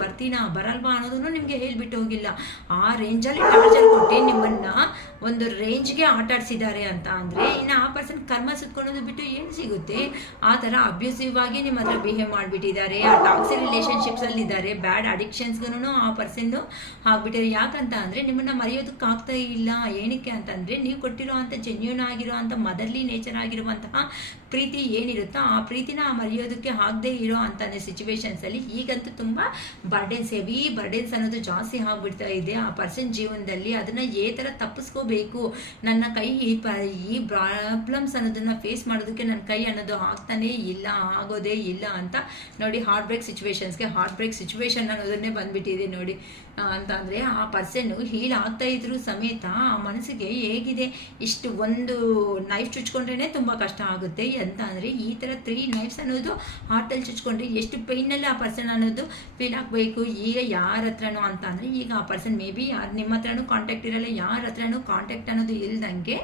ಬರಲ್ವಾ ಅನ್ನೋದನ್ನು ನಿಮಗೆ ಹೇಳ್ಬಿಟ್ಟು ಹೋಗಿಲ್ಲ. ಆ ರೇಂಜಲ್ಲಿ ಟಾರ್ಚರ್ ಕೊಟ್ಟು ನಿಮ್ಮನ್ನ ಒಂದು ರೇಂಜ್ಗೆ ಆಟಾಡಿಸಿದ್ದಾರೆ ಅಂತ ಅಂದರೆ ಇನ್ನು ಆ ಪರ್ಸನ್ ಕರ್ಮ ಸುತ್ಕೊಳ್ಳೋದು ಬಿಟ್ಟು ಏನು ಸಿಗುತ್ತೆ? ಆ ಥರ ಅಬ್ಯೂಸಿವ್ ಆಗಿ ನಿಮ್ಮ ಹತ್ರ ಬಿಹೇವ್ ಮಾಡಿಬಿಟ್ಟಿದ್ದಾರೆ. ಆ ಟಾಕ್ಸಿಕ್ ರಿಲೇಷನ್ಶಿಪ್ಸಲ್ಲಿ ಇದ್ದಾರೆ. ಬ್ಯಾಡ್ ಅಡಿಕ್ಷನ್ಸ್ಗೂ ಆ ಪರ್ಸನ್ನು ಆಗ್ಬಿಟ್ಟಿದ್ದಾರೆ. ಯಾಕಂತ ಅಂದರೆ ನಿಮ್ಮನ್ನು ಮರೆಯೋದಕ್ಕಾಗ್ತಾ ಇಲ್ಲ. ಏನಕ್ಕೆ ಅಂತಂದರೆ ನೀವು ಕೊಟ್ಟಿರೋ ಅಂಥ ಜೆನ್ಯೂನ್ ಆಗಿರೋ ಅಂಥ ಮದರ್ಲಿ ನೇಚರ್ ಆಗಿರುವಂತಹ ಪ್ರೀತಿ ಏನಿರುತ್ತೋ ಆ ಪ್ರೀತಿನ ಮರೆಯೋದಕ್ಕೆ ಆಗದೆ ಇರೋ ಅಂಥ ಸಿಚುವೇಶನ್ಸಲ್ಲಿ ಈಗಂತೂ ತುಂಬ ಹೆವಿ ಬರ್ಡೆನ್ಸ್ ಅನ್ನೋದು ಜಾಸ್ತಿ ಆಗಿಬಿಡ್ತಾ ಇದೆ ಆ ಪರ್ಸನ್ ಜೀವನದಲ್ಲಿ. ಅದನ್ನು ಥರ ತಪ್ಪಿಸ್ಕೋಬೇಕು, ನನ್ನ ಕೈ ಈ ಪ್ರಾಬ್ಲಮ್ಸ್ ಅನ್ನೋದನ್ನು ಫೇಸ್ ಮಾಡೋದಕ್ಕೆ ನನ್ನ ಕೈ ಅನ್ನೋದು ಆಗೋದೇ ಇಲ್ಲ ಅಂತ ನೋಡಿ. ಹಾರ್ಟ್ ಬ್ರೇಕ್ ಸಿಚುವೇಶನ್ ಅನ್ನೋದನ್ನೇ ಬಂದ್ಬಿಟ್ಟಿದೆ ನೋಡಿ. ಅಂತಂದರೆ ಆ ಪರ್ಸನ್ನು ಹೀಲ್ ಆಗ್ತಾ ಇದ್ರು ಸಮೇತ ಆ ಮನಸ್ಸಿಗೆ ಹೇಗಿದೆ, ಇಷ್ಟು ಒಂದು ನೈಫ್ ಚುಚ್ಕೊಂಡ್ರೇ ತುಂಬ ಕಷ್ಟ ಆಗುತ್ತೆ ಅಂತ ಅಂದರೆ ಈ ಥರ 3 ನೈಫ್ಸ್ ಅನ್ನೋದು ಹಾರ್ಟಲ್ಲಿ ಚುಚ್ಕೊಂಡ್ರೆ ಎಷ್ಟು ಪೈನಲ್ಲಿ ಆ ಪರ್ಸನ್ ಅನ್ನೋದು ಫೀಲ್ ಆಗಬೇಕು. ಈಗ ಯಾರ ಹತ್ರನೋ ಅಂತ ಅಂದರೆ ಈಗ ಆ ಪರ್ಸನ್ ಮೇ ಬಿ ನಿಮ್ಮ ಹತ್ರನೂ ಕಾಂಟ್ಯಾಕ್ಟ್ ಇರಲ್ಲ, ಯಾರ ಹತ್ರನೂ ನಾನು ಕಾಂಟ್ಯಾಕ್ಟ್ ಅನ್ನೋದು ಇಲ್ದಂಗೆ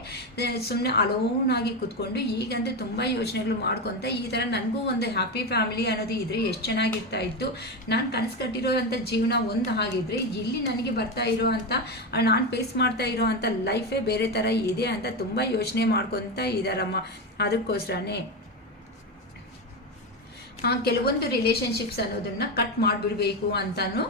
ಸುಮ್ಮನೆ ಅಲೋನ್ ಆಗಿ ಕೂತ್ಕೊಂಡು ಈಗಂತೂ ತುಂಬ ಯೋಚನೆಗಳು ಮಾಡ್ಕೊತ ಈ ಥರ ನನಗೂ ಒಂದು ಹ್ಯಾಪಿ ಫ್ಯಾಮಿಲಿ ಅನ್ನೋದು ಇದ್ರೆ ಎಷ್ಟು ಚೆನ್ನಾಗಿರ್ತಾ ಇತ್ತು. ನಾನು ಕನಸು ಕಟ್ಟಿರೋವಂಥ ಜೀವನ ಒಂದು ಆಗಿದ್ರೆ ಇಲ್ಲಿ ನನಗೆ ಬರ್ತಾ ಇರೋ ಅಂತ ನಾನು ಫೇಸ್ ಮಾಡ್ತಾ ಇರೋ ಅಂಥ ಲೈಫೇ ಬೇರೆ ಥರ ಇದೆ ಅಂತ ತುಂಬ ಯೋಚನೆ ಮಾಡ್ಕೊತ ಇದ್ದಾರಮ್ಮ. ಅದಕ್ಕೋಸ್ಕರನೇ ಕೆಲವೊಂದು ರಿಲೇಷನ್ಶಿಪ್ಸ್ ಅನ್ನೋದನ್ನ ಕಟ್ ಮಾಡಿಬಿಡಬೇಕು ಅಂತಾನು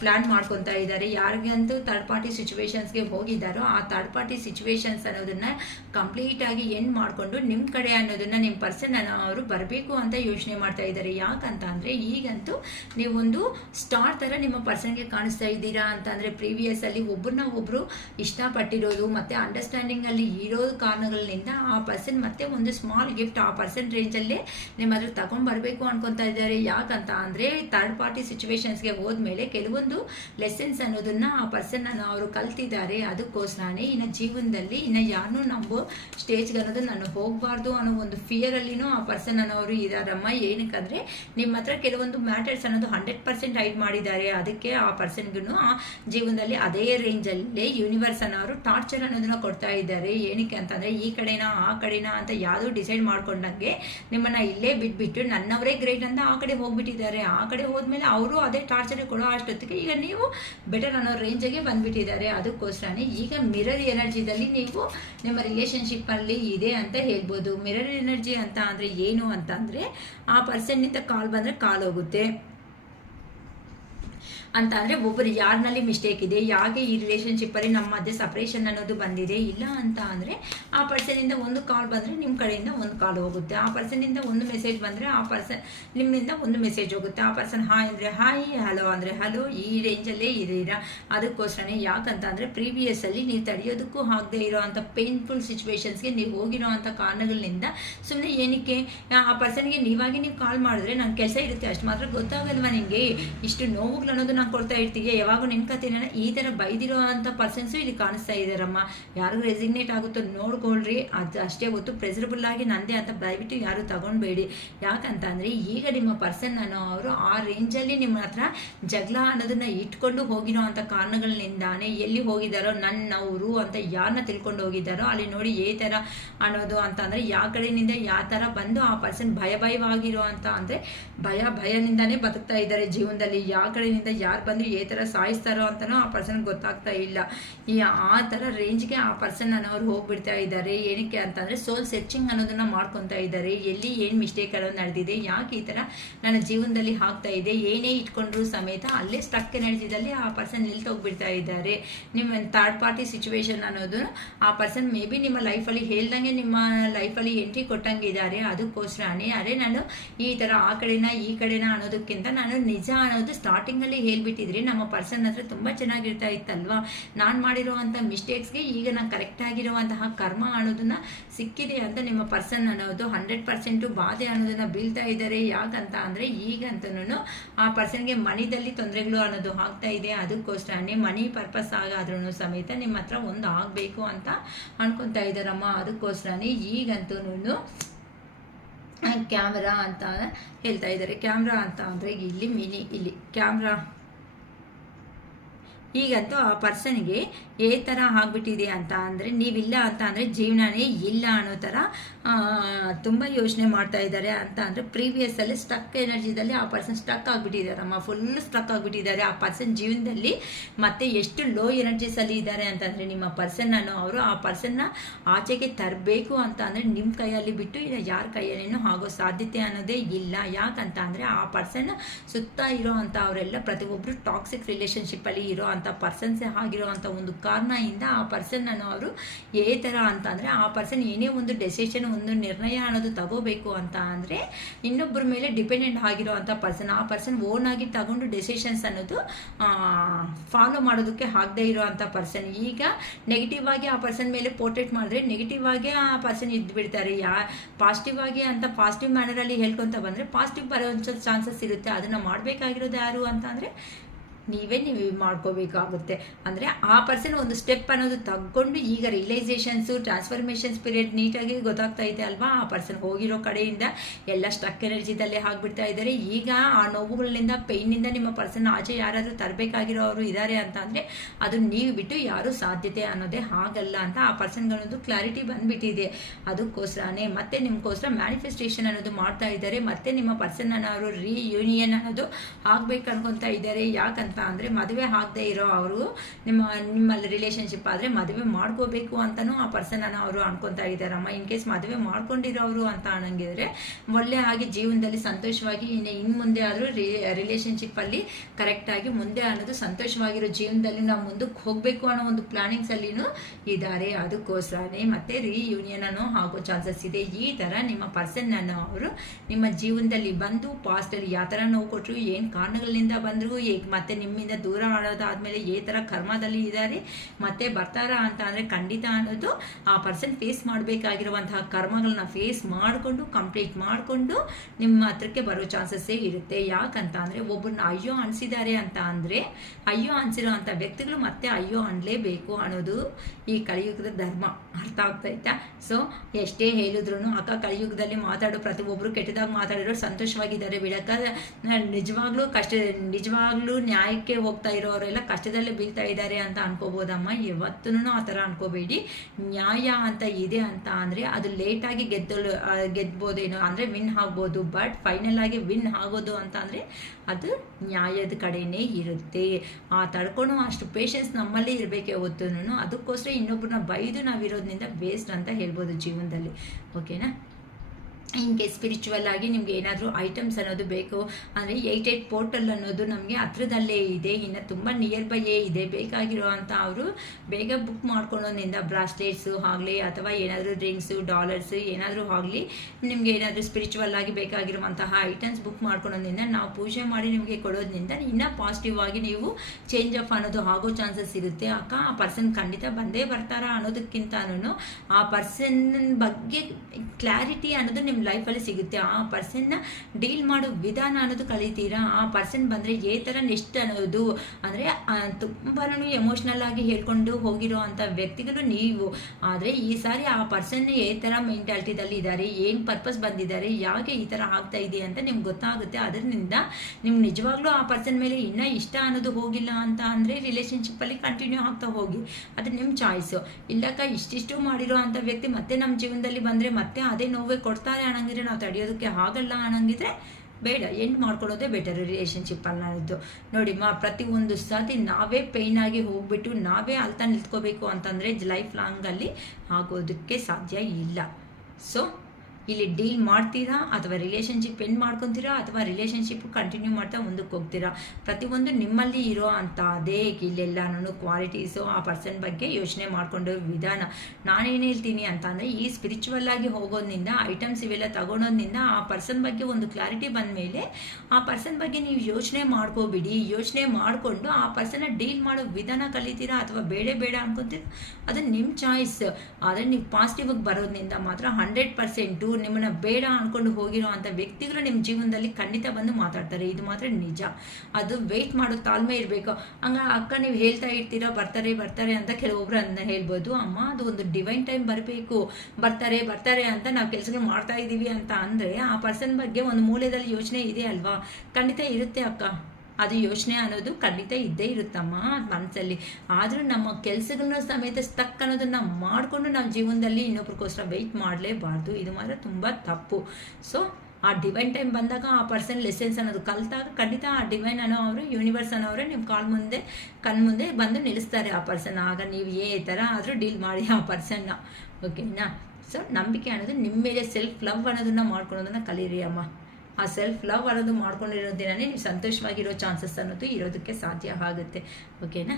ಪ್ಲ್ಯಾನ್ ಮಾಡ್ಕೊತಾ ಇದ್ದಾರೆ. ಯಾರಿಗಂತೂ ಥರ್ಡ್ ಪಾರ್ಟಿ ಸಿಚುವೇಶನ್ಸ್ಗೆ ಹೋಗಿದ್ದಾರೋ ಆ ಥರ್ಡ್ ಪಾರ್ಟಿ ಸಿಚುವೇಶನ್ಸ್ ಅನ್ನೋದನ್ನ ಕಂಪ್ಲೀಟಾಗಿ ಎಂಡ್ ಮಾಡಿಕೊಂಡು ನಿಮ್ಮ ಕಡೆ ಅನ್ನೋದನ್ನ ನಿಮ್ಮ ಪರ್ಸನ್ ಅವರು ಬರಬೇಕು ಅಂತ ಯೋಚನೆ ಮಾಡ್ತಾ ಇದ್ದಾರೆ. ಯಾಕಂತ ಅಂದರೆ ಈಗಂತೂ ನೀವೊಂದು ಸ್ಟಾರ್ ಥರ ನಿಮ್ಮ ಪರ್ಸನ್ಗೆ ಕಾಣಿಸ್ತಾ ಇದ್ದೀರಾ ಅಂತಂದರೆ ಪ್ರೀವಿಯಸ್ಸಲ್ಲಿ ಒಬ್ಬರನ್ನ ಒಬ್ಬರು ಇಷ್ಟಪಟ್ಟಿರೋದು ಮತ್ತು ಅಂಡರ್ಸ್ಟ್ಯಾಂಡಿಂಗಲ್ಲಿ ಇರೋ ಕಾರಣಗಳಿಂದ ಆ ಪರ್ಸನ್ ಮತ್ತೆ ಒಂದು ಸ್ಮಾಲ್ ಗಿಫ್ಟ್ ಆ ಪರ್ಸನ್ ರೇಂಜಲ್ಲೇ ನಿಮ್ಮ ಹತ್ರ ತಗೊಂಡ್ಬರ್ಬೇಕು ಅನ್ಕೊತಾ ಇದ್ದಾರೆ. ಯಾಕಂತ ಅಂದರೆ ಥರ್ಡ್ ಪಾರ್ಟಿ ಸಿಚುವೇಶನ್ಸ್ಗೆ ಹೋದ್ಮೇಲೆ ಕೆಲವೊಂದು ಲೆಸನ್ಸ್ ಅನ್ನೋದನ್ನ ಆ ಪರ್ಸನ್ ಅವರು ಕಲ್ತಿದ್ದಾರೆ. ಅದಕ್ಕೋಸ್ಕರನೇ ಇನ್ನು ಜೀವನದಲ್ಲಿ ಇನ್ನು ಯಾರನ್ನೂ ನಂಬೋ ಸ್ಟೇಜ್ಗೆ ಅನ್ನೋದು ನಾನು ಹೋಗಬಾರ್ದು ಅನ್ನೋ ಒಂದು ಫಿಯರಲ್ಲಿನೂ ಆ ಪರ್ಸನ್ ಅನ್ನೋರು ಇದ್ದಾರಮ್ಮ. ಏನಕ್ಕಂದರೆ ನಿಮ್ಮ ಹತ್ರ ಕೆಲವೊಂದು ಮ್ಯಾಟರ್ಸ್ ಅನ್ನೋದು 100% ಹೈಡ್ ಮಾಡಿದ್ದಾರೆ. ಅದಕ್ಕೆ ಆ ಪರ್ಸನ್ಗೂ ಆ ಜೀವನದಲ್ಲಿ ಅದೇ ರೇಂಜಲ್ಲೇ ಯೂನಿವರ್ಸ್ ಅನ್ನೋರು ಟಾರ್ಚರ್ ಅನ್ನೋದನ್ನ ಕೊಡ್ತಾ ಇದ್ದಾರೆ. ಏನಕ್ಕೆ ಅಂತಂದರೆ ಈ ಕಡೆನಾ ಆ ಕಡೆನಾ ಅಂತ ಯಾವುದೂ ಡಿಸೈಡ್ ಮಾಡ್ಕೊಂಡಂಗೆ ನಿಮ್ಮನ್ನು ಇಲ್ಲೇ ಬಿಟ್ಬಿಟ್ಟು ನನ್ನವರೇ ಗ್ರೇಟ್ ಅಂತ ಆ ಕಡೆ ಹೋಗ್ಬಿಟ್ಟಿದ್ದಾರೆ. ಆ ಕಡೆ ಹೋದ್ಮೇಲೆ ಅವರು ಅದೇ ಟಾರ್ಚರ್ ಕೊಡೋ ಅಷ್ಟೊತ್ತಿಗೆ ಈಗ ನೀವು ಬೆಟರ್ ಅನ್ನೋ ರೇಂಜಿಗೆ ಬಂದ್ಬಿಟ್ಟಿದ್ದಾರೆ. ಅದಕ್ಕೋಸ್ಕರನೇ ಈಗ ಮಿರರ್ ಎನರ್ಜಿದಲ್ಲಿ ನೀವು ನಿಮ್ಮ ರಿಲೇಷನ್ಶಿಪ್ಪಲ್ಲಿ ಇದೆ ಅಂತ ಹೇಳ್ಬೋದು. ಮಿರರ್ ಎನರ್ಜಿ ಅಂತ ಅಂದರೆ ಏನು ಅಂತ ಅಂದರೆ ಆ ಪರ್ಸನ್ನಿಂದ ಕಾಲ್ ಬಂದರೆ ಕಾಲ್ ಹೋಗುತ್ತೆ ಅಂತ ಅಂದರೆ ಒಬ್ಬರು ಯಾರಿನಲ್ಲಿ ಮಿಸ್ಟೇಕ್ ಇದೆ, ಯಾಕೆ ಈ ರಿಲೇಷನ್ಶಿಪ್ಪಲ್ಲಿ ನಮ್ಮ ಮಧ್ಯೆ ಸಪ್ರೇಷನ್ ಅನ್ನೋದು ಬಂದಿದೆ ಇಲ್ಲ ಅಂತ ಅಂದರೆ ಆ ಪರ್ಸನಿಂದ ಒಂದು ಕಾಲ್ ಬಂದರೆ ನಿಮ್ಮ ಕಡೆಯಿಂದ ಒಂದು ಕಾಲ್ ಹೋಗುತ್ತೆ. ಆ ಪರ್ಸನಿಂದ ಒಂದು ಮೆಸೇಜ್ ಬಂದರೆ ಆ ಪರ್ಸನ್ ನಿಮ್ಮಿಂದ ಒಂದು ಮೆಸೇಜ್ ಹೋಗುತ್ತೆ. ಆ ಪರ್ಸನ್ ಹಾಯ್ ಅಂದರೆ ಹಾಯ್, ಹಲೋ ಅಂದರೆ ಹಲೋ, ಈ ರೇಂಜಲ್ಲೇ ಇದ್ದೀರಾ. ಅದಕ್ಕೋಸ್ಕರನೇ ಯಾಕಂತ ಅಂದರೆ ಪ್ರೀವಿಯಸ್ಸಲ್ಲಿ ನೀವು ತಡೆಯೋದಕ್ಕೂ ಆಗದೆ ಇರೋ ಅಂಥ ಪೇನ್ಫುಲ್ ಸಿಚುವೇಶನ್ಸ್ಗೆ ನೀವು ಹೋಗಿರೋ ಅಂಥ ಕಾರಣಗಳಿಂದ ಸುಮ್ಮನೆ ಏನಕ್ಕೆ ಆ ಪರ್ಸನ್ಗೆ ನೀವಾಗಿ ನೀವು ಕಾಲ್ ಮಾಡಿದ್ರೆ ನನ್ನ ಕೆಲಸ ಇರುತ್ತೆ ಅಷ್ಟು ಮಾತ್ರ ಗೊತ್ತಾಗಲ್ವಾ ನಿಮಗೆ, ಇಷ್ಟು ನೋವುಗಳು ಅನ್ನೋದು ನಾನು ಕೊಡ್ತಾ ಇರ್ತೀವಿ ಯಾವಾಗೂ ನೆನ್ಕತ್ತೀನಿ. ಈ ಥರ ಬೈದಿರೋ ಅಂಥ ಪರ್ಸನ್ಸು ಇಲ್ಲಿ ಕಾಣಿಸ್ತಾ ಇದ್ದಾರಮ್ಮ. ಯಾರಿಗೂ ರೆಸಿಗ್ನೇಟ್ ಆಗುತ್ತೋ ನೋಡ್ಕೊಳ್ರಿ, ಅದು ಅಷ್ಟೇ ಹೊತ್ತು ಪ್ರೆಸರಬಲ್ ಆಗಿ ನಂದೇ ಅಂತ ದಯವಿಟ್ಟು ಯಾರು ತಗೊಂಡ್ಬೇಡಿ. ಯಾಕಂತ ಅಂದರೆ ಈಗ ನಿಮ್ಮ ಪರ್ಸನ್ ಅವರು ಆ ರೇಂಜಲ್ಲಿ ನಿಮ್ಮ ಹತ್ರ ಜಗಳ ಅನ್ನೋದನ್ನ ಇಟ್ಕೊಂಡು ಹೋಗಿರೋ ಅಂಥ ಕಾರಣಗಳಿಂದಾನೇ ಎಲ್ಲಿ ಹೋಗಿದ್ದಾರೋ ನನ್ನವರು ಅಂತ ಯಾರನ್ನ ತಿಳ್ಕೊಂಡು ಹೋಗಿದ್ದಾರೋ ಅಲ್ಲಿ ನೋಡಿ ಏ ಥರ ಅನ್ನೋದು ಅಂತ ಅಂದರೆ ಯಾವ ಕಡೆಯಿಂದ ಯಾವ ಥರ ಬಂದು ಆ ಪರ್ಸನ್ ಭಯವಾಗಿರೋ ಅಂತ ಅಂದರೆ ಭಯದಿಂದಾನೇ ಬದುಕ್ತಾ ಇದ್ದಾರೆ ಜೀವನದಲ್ಲಿ. ಯಾವ ಕಡೆಯಿಂದ ಯಾರು ಬಂದು ಏ ಥರ ಸಾಯಿಸ್ತಾರೋ ಅಂತನೂ ಆ ಪರ್ಸನ್ಗೆ ಗೊತ್ತಾಗ್ತಾ ಇಲ್ಲ. ಆ ಥರ ರೇಂಜ್ಗೆ ಆ ಪರ್ಸನ್ ಅನ್ನೋರು ಹೋಗ್ಬಿಡ್ತಾ ಇದ್ದಾರೆ. ಏನಕ್ಕೆ ಅಂತಂದರೆ ಸೋಲ್ ಸರ್ಚಿಂಗ್ ಅನ್ನೋದನ್ನ ಮಾಡ್ಕೊತಾ ಇದ್ದಾರೆ. ಎಲ್ಲಿ ಏನು ಮಿಸ್ಟೇಕ್ ಅನ್ನೋದು ನಡೆದಿದೆ, ಯಾಕೆ ಈ ಥರ ನನ್ನ ಜೀವನದಲ್ಲಿ ಆಗ್ತಾ ಇದೆ, ಏನೇ ಇಟ್ಕೊಂಡ್ರು ಸಮೇತ ಅಲ್ಲೇ ಸ್ಟಕ್ ಎನರ್ಜಿದಲ್ಲಿ ಆ ಪರ್ಸನ್ ನಿಲ್ತೋಗ್ಬಿಡ್ತಾ ಇದ್ದಾರೆ. ನಿಮ್ಮ ಥರ್ಡ್ ಪಾರ್ಟಿ ಸಿಚುವೇಶನ್ ಅನ್ನೋದು ಆ ಪರ್ಸನ್ ಮೇ ಬಿ ನಿಮ್ಮ ಲೈಫಲ್ಲಿ ಹೇಳ್ದಂಗೆ ನಿಮ್ಮ ಲೈಫಲ್ಲಿ ಎಂಟ್ರಿ ಕೊಟ್ಟಂಗಿದ್ದಾರೆ. ಅದಕ್ಕೋಸ್ಕರನೇ ಅರೆ ನಾನು ಈ ಥರ ಆ ಕಡೆನಾ ಈ ಕಡೆನಾ ಅನ್ನೋದಕ್ಕಿಂತ ನಾನು ನಿಜ ಅನ್ನೋದು ಸ್ಟಾರ್ಟಿಂಗಲ್ಲಿ ಹೇಳ್ಬಿಟ್ಟಿದ್ರೆ ನಮ್ಮ ಪರ್ಸನ್ ಹತ್ರ ತುಂಬ ಚೆನ್ನಾಗಿರ್ತಾ ಇತ್ತಲ್ವಾ. ನಾನು ಮಾಡಿರುವಂಥ ಮಿಸ್ಟೇಕ್ಸ್ಗೆ ಈಗ ನಾನು ಕರೆಕ್ಟ್ ಆಗಿರುವಂತಹ ಕರ್ಮ ಅನ್ನೋದನ್ನ ಸಿಕ್ಕಿದೆ ಅಂತ ನಿಮ್ಮ ಪರ್ಸನ್ ಅನ್ನೋದು 100% ಬಾಧೆ ಅನ್ನೋದನ್ನ ಬೀಳ್ತಾ ಇದ್ದಾರೆ. ಯಾಕಂತ ಅಂದರೆ ಈಗಂತನೂ ಆ ಪರ್ಸನ್ಗೆ ಮನಿದಲ್ಲಿ ತೊಂದರೆಗಳು ಅನ್ನೋದು ಆಗ್ತಾ ಇದೆ. ಅದಕ್ಕೋಸ್ಕರನೇ ಮನಿ ಪರ್ಪಸ್ ಆಗಾದ್ರೂ ಸಮೇತ ನಿಮ್ಮ ಹತ್ರ ಒಂದು ಆಗಬೇಕು ಅಂತ ಅನ್ಕೊತಾ ಇದ್ದಾರಮ್ಮ. ಅದಕ್ಕೋಸ್ಕರನೇ ಈಗಂತೂ ಕ್ಯಾಮ್ರಾ ಅಂತ ಹೇಳ್ತಾ ಇದ್ದಾರೆ. ಕ್ಯಾಮ್ರಾ ಅಂತ ಅಂದರೆ ಇಲ್ಲಿ ಮಿನಿ ಇಲ್ಲಿ ಕ್ಯಾಮ್ರಾ ಈಗಂತೂ ಆ ಪರ್ಸನ್ಗೆ ಏ ಥರ ಆಗ್ಬಿಟ್ಟಿದೆ ಅಂತ ಅಂದರೆ ನೀವಿಲ್ಲ ಅಂತ ಅಂದರೆ ಜೀವನನೇ ಇಲ್ಲ ಅನ್ನೋ ಥರ ತುಂಬ ಯೋಚನೆ ಮಾಡ್ತಾ ಇದ್ದಾರೆ. ಅಂತ ಅಂದರೆ ಪ್ರೀವಿಯಸ್ಸಲ್ಲಿ ಸ್ಟಕ್ ಎನರ್ಜಿದಲ್ಲಿ ಆ ಪರ್ಸನ್ ಸ್ಟಕ್ ಆಗಿಬಿಟ್ಟಿದ್ದಾರಮ್ಮ, ಫುಲ್ ಸ್ಟಕ್ ಆಗಿಬಿಟ್ಟಿದ್ದಾರೆ. ಆ ಪರ್ಸನ್ ಜೀವನದಲ್ಲಿ ಮತ್ತೆ ಎಷ್ಟು ಲೋ ಎನರ್ಜೀಸಲ್ಲಿ ಇದ್ದಾರೆ ಅಂತಂದರೆ ನಿಮ್ಮ ಪರ್ಸನ್ ಅವರು ಆ ಪರ್ಸನ್ನ ಆಚೆಗೆ ತರಬೇಕು ಅಂತ ಅಂದರೆ ನಿಮ್ಮ ಕೈಯಲ್ಲಿ ಬಿಟ್ಟು ಇಲ್ಲ ಯಾರ ಕೈಯಲ್ಲೇನೂ ಆಗೋ ಸಾಧ್ಯತೆ ಅನ್ನೋದೇ ಇಲ್ಲ. ಯಾಕಂತ ಅಂದರೆ ಆ ಪರ್ಸನ್ ಸುತ್ತ ಇರೋ ಅಂಥ ಅವರೆಲ್ಲ ಪ್ರತಿಯೊಬ್ಬರು ಟಾಕ್ಸಿಕ್ ರಿಲೇಷನ್ಶಿಪ್ಪಲ್ಲಿ ಇರೋ ಅಂಥ ಪರ್ಸನ್ಸೇ ಆಗಿರೋ ಅಂಥ ಒಂದು ಕಾರಣದಿಂದ ಆ ಪರ್ಸನ್ ಅವರು ಏ ಥರ ಅಂತ ಅಂದರೆ ಆ ಪರ್ಸನ್ ಏನೇ ಒಂದು ಡೆಸಿಷನ್ ಒಂದು ನಿರ್ಣಯ ಅನ್ನೋದು ತಗೋಬೇಕು ಅಂತ ಅಂದರೆ ಇನ್ನೊಬ್ಬರ ಮೇಲೆ ಡಿಪೆಂಡೆಂಟ್ ಆಗಿರೋ ಅಂಥ ಪರ್ಸನ್, ಆ ಪರ್ಸನ್ ಓನ್ ಆಗಿ ತಗೊಂಡು ಡೆಸಿಷನ್ಸ್ ಅನ್ನೋದು ಫಾಲೋ ಮಾಡೋದಕ್ಕೆ ಆಗದೆ ಇರೋ ಅಂಥ ಪರ್ಸನ್. ಈಗ ನೆಗೆಟಿವ್ ಆಗಿ ಆ ಪರ್ಸನ್ ಮೇಲೆ ಪೋರ್ಟ್ರೇಟ್ ಮಾಡಿದ್ರೆ ನೆಗೆಟಿವ್ ಆಗಿ ಆ ಪರ್ಸನ್ ಇದ್ದು ಬಿಡ್ತಾರೆ. ಪಾಸಿಟಿವ್ ಆಗಿ ಅಂತ ಪಾಸಿಟಿವ್ ಮ್ಯಾನರಲ್ಲಿ ಹೇಳ್ಕೊತ ಬಂದರೆ ಪಾಸಿಟಿವ್ ಬರೋ ಚಾನ್ಸಸ್ ಇರುತ್ತೆ. ಅದನ್ನು ಮಾಡಬೇಕಾಗಿರೋದು ಯಾರು ಅಂತ ಅಂದರೆ ನೀವು ಮಾಡ್ಕೋಬೇಕಾಗುತ್ತೆ. ಅಂದರೆ ಆ ಪರ್ಸನ್ ಒಂದು ಸ್ಟೆಪ್ ಅನ್ನೋದು ತಗೊಂಡು ಈಗ ರಿಯಲೈಸೇಷನ್ಸು ಟ್ರಾನ್ಸ್ಫಾರ್ಮೇಷನ್ಸ್ ಪೀರಿಯಡ್ ನೀಟಾಗಿ ಗೊತ್ತಾಗ್ತಾ ಇದೆ ಅಲ್ವಾ. ಆ ಪರ್ಸನ್ ಹೋಗಿರೋ ಕಡೆಯಿಂದ ಎಲ್ಲ ಸ್ಟಕ್ ಎನರ್ಜಿದಲ್ಲೇ ಆಗಿಬಿಡ್ತಾ ಇದ್ದಾರೆ. ಈಗ ಆ ನೋವುಗಳಿಂದ ಪೇಯ್ನಿಂದ ನಿಮ್ಮ ಪರ್ಸನ್ ಆಚೆ ಯಾರಾದರೂ ತರಬೇಕಾಗಿರೋರು ಇದ್ದಾರೆ ಅಂತ ಅಂದರೆ ಅದು ನೀವು ಬಿಟ್ಟು ಯಾರೂ ಸಾಧ್ಯತೆ ಅನ್ನೋದೇ ಹಾಗಲ್ಲ ಅಂತ ಆ ಪರ್ಸನ್ಗಳೊಂದು ಕ್ಲಾರಿಟಿ ಬಂದ್ಬಿಟ್ಟಿದೆ. ಅದಕ್ಕೋಸ್ಕರನೇ ಮತ್ತೆ ನಿಮ್ಗೋಸ್ಕರ ಮ್ಯಾನಿಫೆಸ್ಟೇಷನ್ ಅನ್ನೋದು ಮಾಡ್ತಾ ಇದ್ದಾರೆ. ಮತ್ತೆ ನಿಮ್ಮ ಪರ್ಸನ್ ಅವರು ರಿಯೂನಿಯನ್ ಅನ್ನೋದು ಆಗ್ಬೇಕು ಅನ್ಕೊತಾ ಇದ್ದಾರೆ. ಯಾಕಂತ ಅಂದರೆ ಮದುವೆ ಆಗದೆ ಇರೋ ಅವರು ನಿಮ್ಮಲ್ಲಿ ರಿಲೇಷನ್ಶಿಪ್ ಆದರೆ ಮದುವೆ ಮಾಡ್ಕೋಬೇಕು ಅಂತಲೂ ಆ ಪರ್ಸನನ್ನು ಅವರು ಅನ್ಕೊತಾ ಇದ್ದಾರಮ್ಮ. ಇನ್ ಕೇಸ್ ಮದುವೆ ಮಾಡ್ಕೊಂಡಿರೋರು ಅಂತ ಅನ್ನಂಗಿದ್ರೆ ಒಳ್ಳೆ ಹಾಗೆ ಜೀವನದಲ್ಲಿ ಸಂತೋಷವಾಗಿ ಇನ್ನು ಮುಂದೆ ಆದರೂ ರಿಲೇಷನ್ಶಿಪ್ಪಲ್ಲಿ ಕರೆಕ್ಟಾಗಿ ಮುಂದೆ ಅನ್ನೋದು ಸಂತೋಷವಾಗಿರೋ ಜೀವನದಲ್ಲಿ ನಾವು ಮುಂದಕ್ಕೆ ಹೋಗಬೇಕು ಅನ್ನೋ ಒಂದು ಪ್ಲಾನಿಂಗ್ಸಲ್ಲಿನೂ ಇದ್ದಾರೆ. ಅದಕ್ಕೋಸ್ಕರನೇ ಮತ್ತೆ ರಿಯೂನಿಯನ್ ಅನ್ನೋ ಆಗೋ ಚಾನ್ಸಸ್ ಇದೆ. ಈ ಥರ ನಿಮ್ಮ ಪರ್ಸನ್ನನ್ನು ಅವರು ನಿಮ್ಮ ಜೀವನದಲ್ಲಿ ಬಂದು ಪಾಸ್ಟಲ್ಲಿ ಯಾವ ಥರ ನೋವು ಕೊಟ್ಟರು, ಏನು ಕಾರಣಗಳಿಂದ ಬಂದರು, ಮತ್ತೆ ನಿಮ್ಮಿಂದ ದೂರ ಮಾಡೋದಾದ್ಮೇಲೆ ಈ ಥರ ಕರ್ಮದಲ್ಲಿ ಇದ್ದಾರೆ ಮತ್ತೆ ಬರ್ತಾರ ಅಂತ ಅಂದರೆ ಖಂಡಿತ ಅನ್ನೋದು ಆ ಪರ್ಸನ್ ಫೇಸ್ ಮಾಡಬೇಕಾಗಿರುವಂತಹ ಕರ್ಮಗಳನ್ನ ಫೇಸ್ ಮಾಡಿಕೊಂಡು ಕಂಪ್ಲೀಟ್ ಮಾಡಿಕೊಂಡು ನಿಮ್ಮ ಹತ್ರಕ್ಕೆ ಬರೋ ಚಾನ್ಸಸ್ಸೇ ಇರುತ್ತೆ. ಯಾಕಂತ ಅಂದರೆ ಒಬ್ಬರನ್ನ ಅಯ್ಯೋ ಅನಿಸಿದ್ದಾರೆ ಅಂತ ಅಂದರೆ ಅಯ್ಯೋ ಅನಿಸಿರೋ ಅಂಥ ವ್ಯಕ್ತಿಗಳು ಮತ್ತೆ ಅಯ್ಯೋ ಅನ್ಲೇಬೇಕು ಅನ್ನೋದು ಈ ಕಲಿಯುಗದ ಧರ್ಮ. ಅರ್ಥ ಆಗ್ತೈತಾ? ಸೊ ಎಷ್ಟೇ ಹೇಳಿದ್ರು ಅಕ್ಕ ಕಲಿಯುಗದಲ್ಲಿ ಮಾತಾಡೋ ಪ್ರತಿಯೊಬ್ಬರು ಕೆಟ್ಟದಾಗ ಮಾತಾಡಿರೋ ಸಂತೋಷವಾಗಿದ್ದಾರೆ ಬಿಡಕ್ಕ. ನಿಜವಾಗ್ಲೂ ನ್ಯಾಯಕ್ಕೆ ಹೋಗ್ತಾ ಇರೋರೆಲ್ಲ ಕಷ್ಟದಲ್ಲೇ ಬೀಳ್ತಾ ಇದ್ದಾರೆ ಅಂತ ಅನ್ಕೋಬೋದಮ್ಮ. ಯಾವತ್ತೂ ಆ ಥರ ಅನ್ಕೋಬೇಡಿ. ನ್ಯಾಯ ಅಂತ ಇದೆ ಅಂತ ಅಂದರೆ ಅದು ಲೇಟಾಗಿ ಗೆದ್ಬೋದೇನೋ ಅಂದರೆ ವಿನ್ ಆಗ್ಬೋದು. ಬಟ್ ಫೈನಲ್ ಆಗಿ ವಿನ್ ಆಗೋದು ಅಂತ ಅಂದರೆ ಅದು ನ್ಯಾಯದ ಕಡೆನೇ ಇರುತ್ತೆ. ಆ ತಡ್ಕೊಂಡು ಅಷ್ಟು ಪೇಷನ್ಸ್ ನಮ್ಮಲ್ಲೇ ಇರಬೇಕೆ ಹೊತ್ತುನು. ಅದಕ್ಕೋಸ್ಕರ ಇನ್ನೊಬ್ಬರನ್ನ ಬೈದು ನಾವಿರೋದ್ರಿಂದ ವೇಸ್ಟ್ ಅಂತ ಹೇಳ್ಬೋದು ಜೀವನದಲ್ಲಿ. ಓಕೆನಾ? ಹಿಂಗೆ ಸ್ಪಿರಿಚುವಲ್ ಆಗಿ ನಿಮ್ಗೆ ಏನಾದರೂ ಐಟಮ್ಸ್ ಅನ್ನೋದು ಬೇಕು ಅಂದರೆ 88 ಪೋರ್ಟಲ್ ಅನ್ನೋದು ನಮಗೆ ಹತ್ರದಲ್ಲೇ ಇದೆ, ಇನ್ನು ತುಂಬ ನಿಯರ್ ಬೈಯೇ ಇದೆ. ಬೇಕಾಗಿರೋ ಅಂತ ಅವರು ಬೇಗ ಬುಕ್ ಮಾಡ್ಕೊಳ್ಳೋದ್ರಿಂದ ಬ್ರಾಸ್ಲೆಟ್ಸು ಆಗಲಿ ಅಥವಾ ಏನಾದರೂ ರಿಂಗ್ಸು ಡಾಲರ್ಸ್ ಏನಾದರೂ ಆಗಲಿ ನಿಮಗೆ ಏನಾದರೂ ಸ್ಪಿರಿಚುವಲ್ ಆಗಿ ಬೇಕಾಗಿರುವಂತಹ ಐಟಮ್ಸ್ ಬುಕ್ ಮಾಡ್ಕೊಳ್ಳೋದ್ರಿಂದ ನಾವು ಪೂಜೆ ಮಾಡಿ ನಿಮಗೆ ಕೊಡೋದ್ರಿಂದ ಇನ್ನೂ ಪಾಸಿಟಿವ್ ಆಗಿ ನೀವು ಚೇಂಜ್ ಆಫ್ ಅನ್ನೋದು ಆಗೋ ಚಾನ್ಸಸ್ ಇರುತ್ತೆ. ಅಕ್ಕ ಆ ಪರ್ಸನ್ ಖಂಡಿತ ಬಂದೇ ಬರ್ತಾರಾ ಅನ್ನೋದಕ್ಕಿಂತನೂ ಆ ಪರ್ಸನ್ ಬಗ್ಗೆ ಕ್ಲಾರಿಟಿ ಅನ್ನೋದು ನಿಮ್ಮ ಲೈಫಲ್ಲಿ ಸಿಗುತ್ತೆ. ಆ ಪರ್ಸನ್ನ ಡೀಲ್ ಮಾಡೋ ವಿಧಾನ ಅನ್ನೋದು ಕಲಿತೀರಾ. ಆ ಪರ್ಸನ್ ಬಂದರೆ ಏ ಥರ ನೆಕ್ಸ್ಟ್ ಅನ್ನೋದು ಅಂದರೆ ತುಂಬಾ ಎಮೋಷ್ನಲ್ ಆಗಿ ಹೇಳ್ಕೊಂಡು ಹೋಗಿರೋ ಅಂಥ ವ್ಯಕ್ತಿಗಳು ನೀವು. ಆದರೆ ಈ ಸಾರಿ ಆ ಪರ್ಸನ್ ಏ ಥರ ಮೆಂಟಾಲಿಟಿದಲ್ಲಿ ಇದ್ದಾರೆ, ಏನು ಪರ್ಪಸ್ ಬಂದಿದ್ದಾರೆ, ಯಾಕೆ ಈ ಥರ ಆಗ್ತಾ ಇದೆ ಅಂತ ನಿಮ್ಗೆ ಗೊತ್ತಾಗುತ್ತೆ. ಅದರಿಂದ ನಿಮ್ಗೆ ನಿಜವಾಗ್ಲೂ ಆ ಪರ್ಸನ್ ಮೇಲೆ ಇನ್ನೂ ಇಷ್ಟ ಅನ್ನೋದು ಹೋಗಿಲ್ಲ ಅಂತ ಅಂದರೆ ರಿಲೇಷನ್ಶಿಪ್ಪಲ್ಲಿ ಕಂಟಿನ್ಯೂ ಆಗ್ತಾ ಹೋಗಿ, ಅದು ನಿಮ್ಮ ಚಾಯ್ಸು. ಇಲ್ಲಕ್ಕ ಇಷ್ಟಿಷ್ಟು ಮಾಡಿರೋ ಅಂಥ ವ್ಯಕ್ತಿ ಮತ್ತೆ ನಮ್ಮ ಜೀವನದಲ್ಲಿ ಬಂದರೆ ಮತ್ತೆ ಅದೇ ನೋವೇ ಕೊಡ್ತಾರೆ ಅನ್ನಂಗಿದ್ರೆ ನಾವು ತಡೆಯೋದಕ್ಕೆ ಆಗಲ್ಲ ಅನ್ನಂಗಿದ್ರೆ ಬೇಡ, ಎಂಡ್ ಮಾಡ್ಕೊಳ್ಳೋದೇ ಬೆಟರ್ ರಿಲೇಷನ್ಶಿಪ್ ಅನ್ನೋದು. ನೋಡಿ ಪ್ರತಿಯೊಂದು ಸತಿ ನಾವೇ ಪೇಯ್ನ್ ಆಗಿ ಹೋಗ್ಬಿಟ್ಟು ನಾವೇ ಅಳ್ತಾ ನಿಂತ್ಕೋಬೇಕು ಅಂತಂದರೆ ಲೈಫ್ ಲಾಂಗಲ್ಲಿ ಆಗೋದಕ್ಕೆ ಸಾಧ್ಯ ಇಲ್ಲ. ಸೊ ಇಲ್ಲಿ ಡೀಲ್ ಮಾಡ್ತೀರಾ ಅಥವಾ ರಿಲೇಷನ್ಶಿಪ್ ಎಂಡ್ ಮಾಡ್ಕೊತೀರಾ ಅಥವಾ ರಿಲೇಷನ್ಶಿಪ್ ಕಂಟಿನ್ಯೂ ಮಾಡ್ತಾ ಮುಂದಕ್ಕೆ ಹೋಗ್ತೀರಾ, ಪ್ರತಿಯೊಂದು ನಿಮ್ಮಲ್ಲಿ ಇರೋ ಅಂಥ ಅದೇ ಇಲ್ಲೆಲ್ಲನೂ ಕ್ವಾಲಿಟೀಸು ಆ ಪರ್ಸನ್ ಬಗ್ಗೆ ಯೋಚನೆ ಮಾಡಿಕೊಂಡು ವಿಧಾನ. ನಾನೇನು ಹೇಳ್ತೀನಿ ಅಂತ ಅಂದರೆ ಈ ಸ್ಪಿರಿಚುವಲ್ ಆಗಿ ಹೋಗೋದ್ರಿಂದ ಐಟಮ್ಸ್ ಇವೆಲ್ಲ ತಗೊಳೋದ್ರಿಂದ ಆ ಪರ್ಸನ್ ಬಗ್ಗೆ ಒಂದು ಕ್ಲಾರಿಟಿ ಬಂದ ಮೇಲೆ ಆ ಪರ್ಸನ್ ಬಗ್ಗೆ ನೀವು ಯೋಚನೆ ಮಾಡ್ಕೋಬಿಡಿ. ಯೋಚನೆ ಮಾಡಿಕೊಂಡು ಆ ಪರ್ಸನ್ನ ಡೀಲ್ ಮಾಡೋ ವಿಧಾನ ಕಲಿತೀರಾ ಅಥವಾ ಬೇಡ ಅನ್ಕೊತೀರಾ, ಅದು ನಿಮ್ಮ ಚಾಯ್ಸ್. ಆದರೆ ನೀವು ಪಾಸಿಟಿವಾಗಿ ಬರೋದ್ರಿಂದ ಮಾತ್ರ 100% ನಿಮ್ಮನ್ನ ಬೇಡ ಅನ್ಕೊಂಡು ಹೋಗಿರೋ ಅಂಥ ವ್ಯಕ್ತಿಗಳು ನಿಮ್ಮ ಜೀವನದಲ್ಲಿ ಖಂಡಿತ ಬಂದು ಮಾತಾಡ್ತಾರೆ. ಇದು ಮಾತ್ರ ನಿಜ. ಅದು ವೆಯ್ಟ್ ಮಾಡೋ ತಾಳ್ಮೆ ಇರಬೇಕು. ಅಕ್ಕ ನೀವು ಹೇಳ್ತಾ ಇರ್ತೀರಾ ಬರ್ತಾರೆ ಅಂತ ಕೆಲವೊಬ್ರು ಅದನ್ನ ಹೇಳ್ಬೋದು. ಅಮ್ಮ ಅದು ಒಂದು ಡಿವೈನ್ ಟೈಮ್ ಬರಬೇಕು. ಬರ್ತಾರೆ ಅಂತ ನಾವು ಕೆಲಸಗಳು ಮಾಡ್ತಾ ಇದ್ದೀವಿ ಅಂತ ಅಂದರೆ ಆ ಪರ್ಸನ್ ಬಗ್ಗೆ ಒಂದು ಮೂಲೆಯಲ್ಲಿ ಯೋಚನೆ ಇದೆ ಅಲ್ವಾ? ಖಂಡಿತ ಇರುತ್ತೆ ಅಕ್ಕ. ಅದು ಯೋಚನೆ ಅನ್ನೋದು ಖಂಡಿತ ಇದ್ದೇ ಇರುತ್ತಮ್ಮ ಮನಸ್ಸಲ್ಲಿ. ಆದರೂ ನಮ್ಮ ಕೆಲಸಗಳನ್ನ ಸಮೇತ ಸ್ಟಕ್ ಅನ್ನೋದನ್ನ ಮಾಡಿಕೊಂಡು ನಾವು ಜೀವನದಲ್ಲಿ ಇನ್ನೊಬ್ರಿಗೋಸ್ಕರ ವೆಯ್ಟ್ ಮಾಡಲೇಬಾರ್ದು. ಇದು ಮಾತ್ರ ತುಂಬ ತಪ್ಪು. ಸೊ ಆ ಡಿವೈನ್ ಟೈಮ್ ಬಂದಾಗ ಆ ಪರ್ಸನ್ ಲೆಸನ್ಸ್ ಅನ್ನೋದು ಕಲಿತಾಗ ಖಂಡಿತ ಆ ಡಿವೈನ್ ಅನ್ನೋ ಅವರು ಯೂನಿವರ್ಸ್ ಅನ್ನೋರೆ ನಿಮ್ಮ ಕಣ್ಮುಂದೆ ಬಂದು ನಿಲ್ಲಿಸ್ತಾರೆ ಆ ಪರ್ಸನ್. ಆಗ ನೀವು ಏ ಥರ ಆದರೂ ಡೀಲ್ ಮಾಡಿ ಆ ಪರ್ಸನ್ನ. ಓಕೆನಾ? ಸೊ ನಂಬಿಕೆ ಅನ್ನೋದು ನಿಮ್ಮ ಮೇಲೆ ಸೆಲ್ಫ್ ಲವ್ ಅನ್ನೋದನ್ನ ಮಾಡ್ಕೊಳೋದನ್ನ ಕಲೀರಿ ಅಮ್ಮ. ಆ ಸೆಲ್ಫ್ ಲವ್ ಅನ್ನೋದು ಮಾಡ್ಕೊಂಡಿರೋದಿನೇ ನೀವು ಸಂತೋಷವಾಗಿರೋ ಚಾನ್ಸಸ್ ಅನ್ನೋದು ಇರೋದಕ್ಕೆ ಸಾಧ್ಯ ಆಗುತ್ತೆ. ಓಕೆನಾ?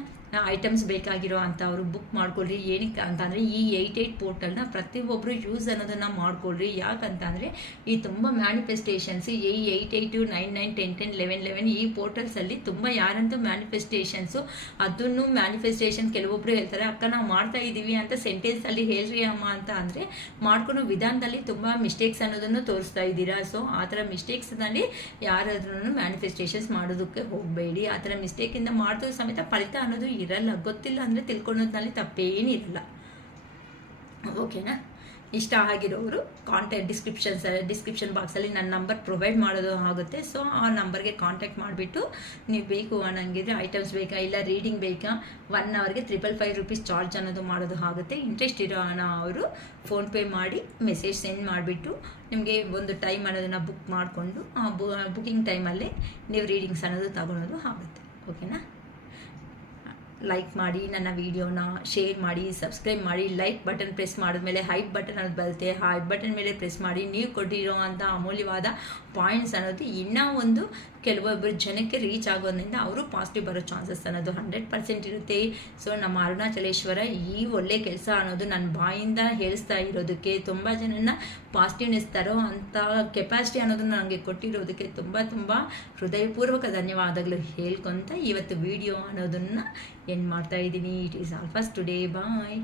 ಐಟಮ್ಸ್ ಬೇಕಾಗಿರೋ ಅಂಥವ್ರು ಬುಕ್ ಮಾಡ್ಕೊಳ್ರಿ. ಏನಕ್ಕೆ ಅಂತಂದರೆ ಈ 88 ಪೋರ್ಟಲ್ನ ಪ್ರತಿಯೊಬ್ಬರು ಯೂಸ್ ಅನ್ನೋದನ್ನು ಮಾಡ್ಕೊಳ್ರಿ. ಯಾಕಂತಂದರೆ ಈ ತುಂಬ ಮ್ಯಾನಿಫೆಸ್ಟೇಷನ್ಸ್ ಈ 88, 99, 10, 10, 11, 11 ಈ ಪೋರ್ಟಲ್ಸಲ್ಲಿ ತುಂಬ ಯಾರಂತೂ ಮ್ಯಾನಿಫೆಸ್ಟೇಷನ್ಸು ಅದನ್ನು ಮ್ಯಾನಿಫೆಸ್ಟೇಷನ್ ಕೆಲವೊಬ್ಬರು ಹೇಳ್ತಾರೆ ಅಕ್ಕ ನಾವು ಮಾಡ್ತಾ ಇದ್ದೀವಿ ಅಂತ ಸೆಂಟೆನ್ಸಲ್ಲಿ ಹೇಳ್ರಿ ಅಮ್ಮ ಅಂತ ಅಂದರೆ ಮಾಡ್ಕೊಳೋ ವಿಧಾನದಲ್ಲಿ ತುಂಬ ಮಿಸ್ಟೇಕ್ಸ್ ಅನ್ನೋದನ್ನು ತೋರಿಸ್ತಾ ಇದ್ದೀರಾ. ಸೊ ಆ ಥರ ಮಿಸ್ಟೇಕ್ ಮಿಸ್ಟೇಕ್ಸ್ನಲ್ಲಿ ಯಾರಾದ್ರೂ ಮ್ಯಾನಿಫೆಸ್ಟೇಷನ್ಸ್ ಮಾಡೋದಕ್ಕೆ ಹೋಗಬೇಡಿ. ಆ ಥರ ಮಿಸ್ಟೇಕಿಂದ ಮಾಡಿದ್ರು ಸಮೇತ ಫಲಿತ ಅನ್ನೋದು ಇರಲ್ಲ. ಗೊತ್ತಿಲ್ಲ ಅಂದರೆ ತಿಳ್ಕೊಳ್ಳೋದ್ರಲ್ಲಿ ತಪ್ಪೇನಿರಲ್ಲ. ಓಕೆನಾ? ಇಷ್ಟ ಆಗಿರೋರು ಡಿಸ್ಕ್ರಿಪ್ಷನ್ ಬಾಕ್ಸಲ್ಲಿ ನನ್ನ ನಂಬರ್ ಪ್ರೊವೈಡ್ ಮಾಡೋದು ಆಗುತ್ತೆ. ಸೊ ಆ ನಂಬರ್ಗೆ ಕಾಂಟ್ಯಾಕ್ಟ್ ಮಾಡಿಬಿಟ್ಟು ನೀವು ಬೇಕು ಅನ್ನಂಗಿದ್ರೆ ಐಟಮ್ಸ್ ಬೇಕಾ ಇಲ್ಲ ರೀಡಿಂಗ್ ಬೇಕಾ 1 ಅವರ್ಗೆ 555 ರೂಪೀಸ್ ಚಾರ್ಜ್ ಅನ್ನೋದು ಮಾಡೋದು ಆಗುತ್ತೆ. ಇಂಟ್ರೆಸ್ಟ್ ಇರೋ ಅವರು ಫೋನ್ಪೇ ಮಾಡಿ ಮೆಸೇಜ್ ಸೆಂಡ್ ಮಾಡಿಬಿಟ್ಟು ನಿಮಗೆ ಒಂದು ಟೈಮ್ ಅನ್ನೋದನ್ನು ಬುಕ್ ಮಾಡಿಕೊಂಡು ಆ ಬುಕಿಂಗ್ ಟೈಮಲ್ಲೇ ನೀವು ರೀಡಿಂಗ್ಸ್ ಅನ್ನೋದು ತಗೊಳೋದು ಆಗುತ್ತೆ. ಓಕೆನಾ? ಲೈಕ್ ಮಾಡಿ, ನನ್ನ ವಿಡಿಯೋನ ಶೇರ್ ಮಾಡಿ, ಸಬ್ಸ್ಕ್ರೈಬ್ ಮಾಡಿ. ಲೈಕ್ ಬಟನ್ ಪ್ರೆಸ್ ಮಾಡಿದ್ಮೇಲೆ ಹೈಪ್ ಬಟನ್ ಅನ್ನೋದು ಬರುತ್ತೆ. ಹೈಪ್ ಬಟನ್ ಮೇಲೆ ಪ್ರೆಸ್ ಮಾಡಿ. ನೀವು ಕೊಟ್ಟಿರೋ ಅಂಥ ಅಮೂಲ್ಯವಾದ ಪಾಯಿಂಟ್ಸ್ ಅನ್ನೋದು ಇನ್ನೂ ಒಂದು ಕೆಲವೊಬ್ಬರು ಜನಕ್ಕೆ ರೀಚ್ ಆಗೋದ್ರಿಂದ ಅವರು ಪಾಸಿಟಿವ್ ಬರೋ ಚಾನ್ಸಸ್ ಅನ್ನೋದು 100% ಇರುತ್ತೆ. ಸೊ ನಮ್ಮ ಅರುಣಾಚಲೇಶ್ವರ ಈ ಒಳ್ಳೆ ಕೆಲಸ ಅನ್ನೋದು ನನ್ನ ಬಾಯಿಂದ ಹೇಳಿಸ್ತಾ ಇರೋದಕ್ಕೆ, ತುಂಬ ಜನನ ಪಾಸಿಟಿವ್ನೆಸ್ ತರೋ ಅಂಥ ಕೆಪಾಸಿಟಿ ಅನ್ನೋದನ್ನು ನನಗೆ ಕೊಟ್ಟಿರೋದಕ್ಕೆ ತುಂಬ ಹೃದಯಪೂರ್ವಕ ಧನ್ಯವಾದಗಳು ಹೇಳ್ಕೊತ ಇವತ್ತು ವಿಡಿಯೋ ಅನ್ನೋದನ್ನು ಎಂಡ್ ಮಾಡ್ತಾ ಇದ್ದೀನಿ. It is all for today. Bye.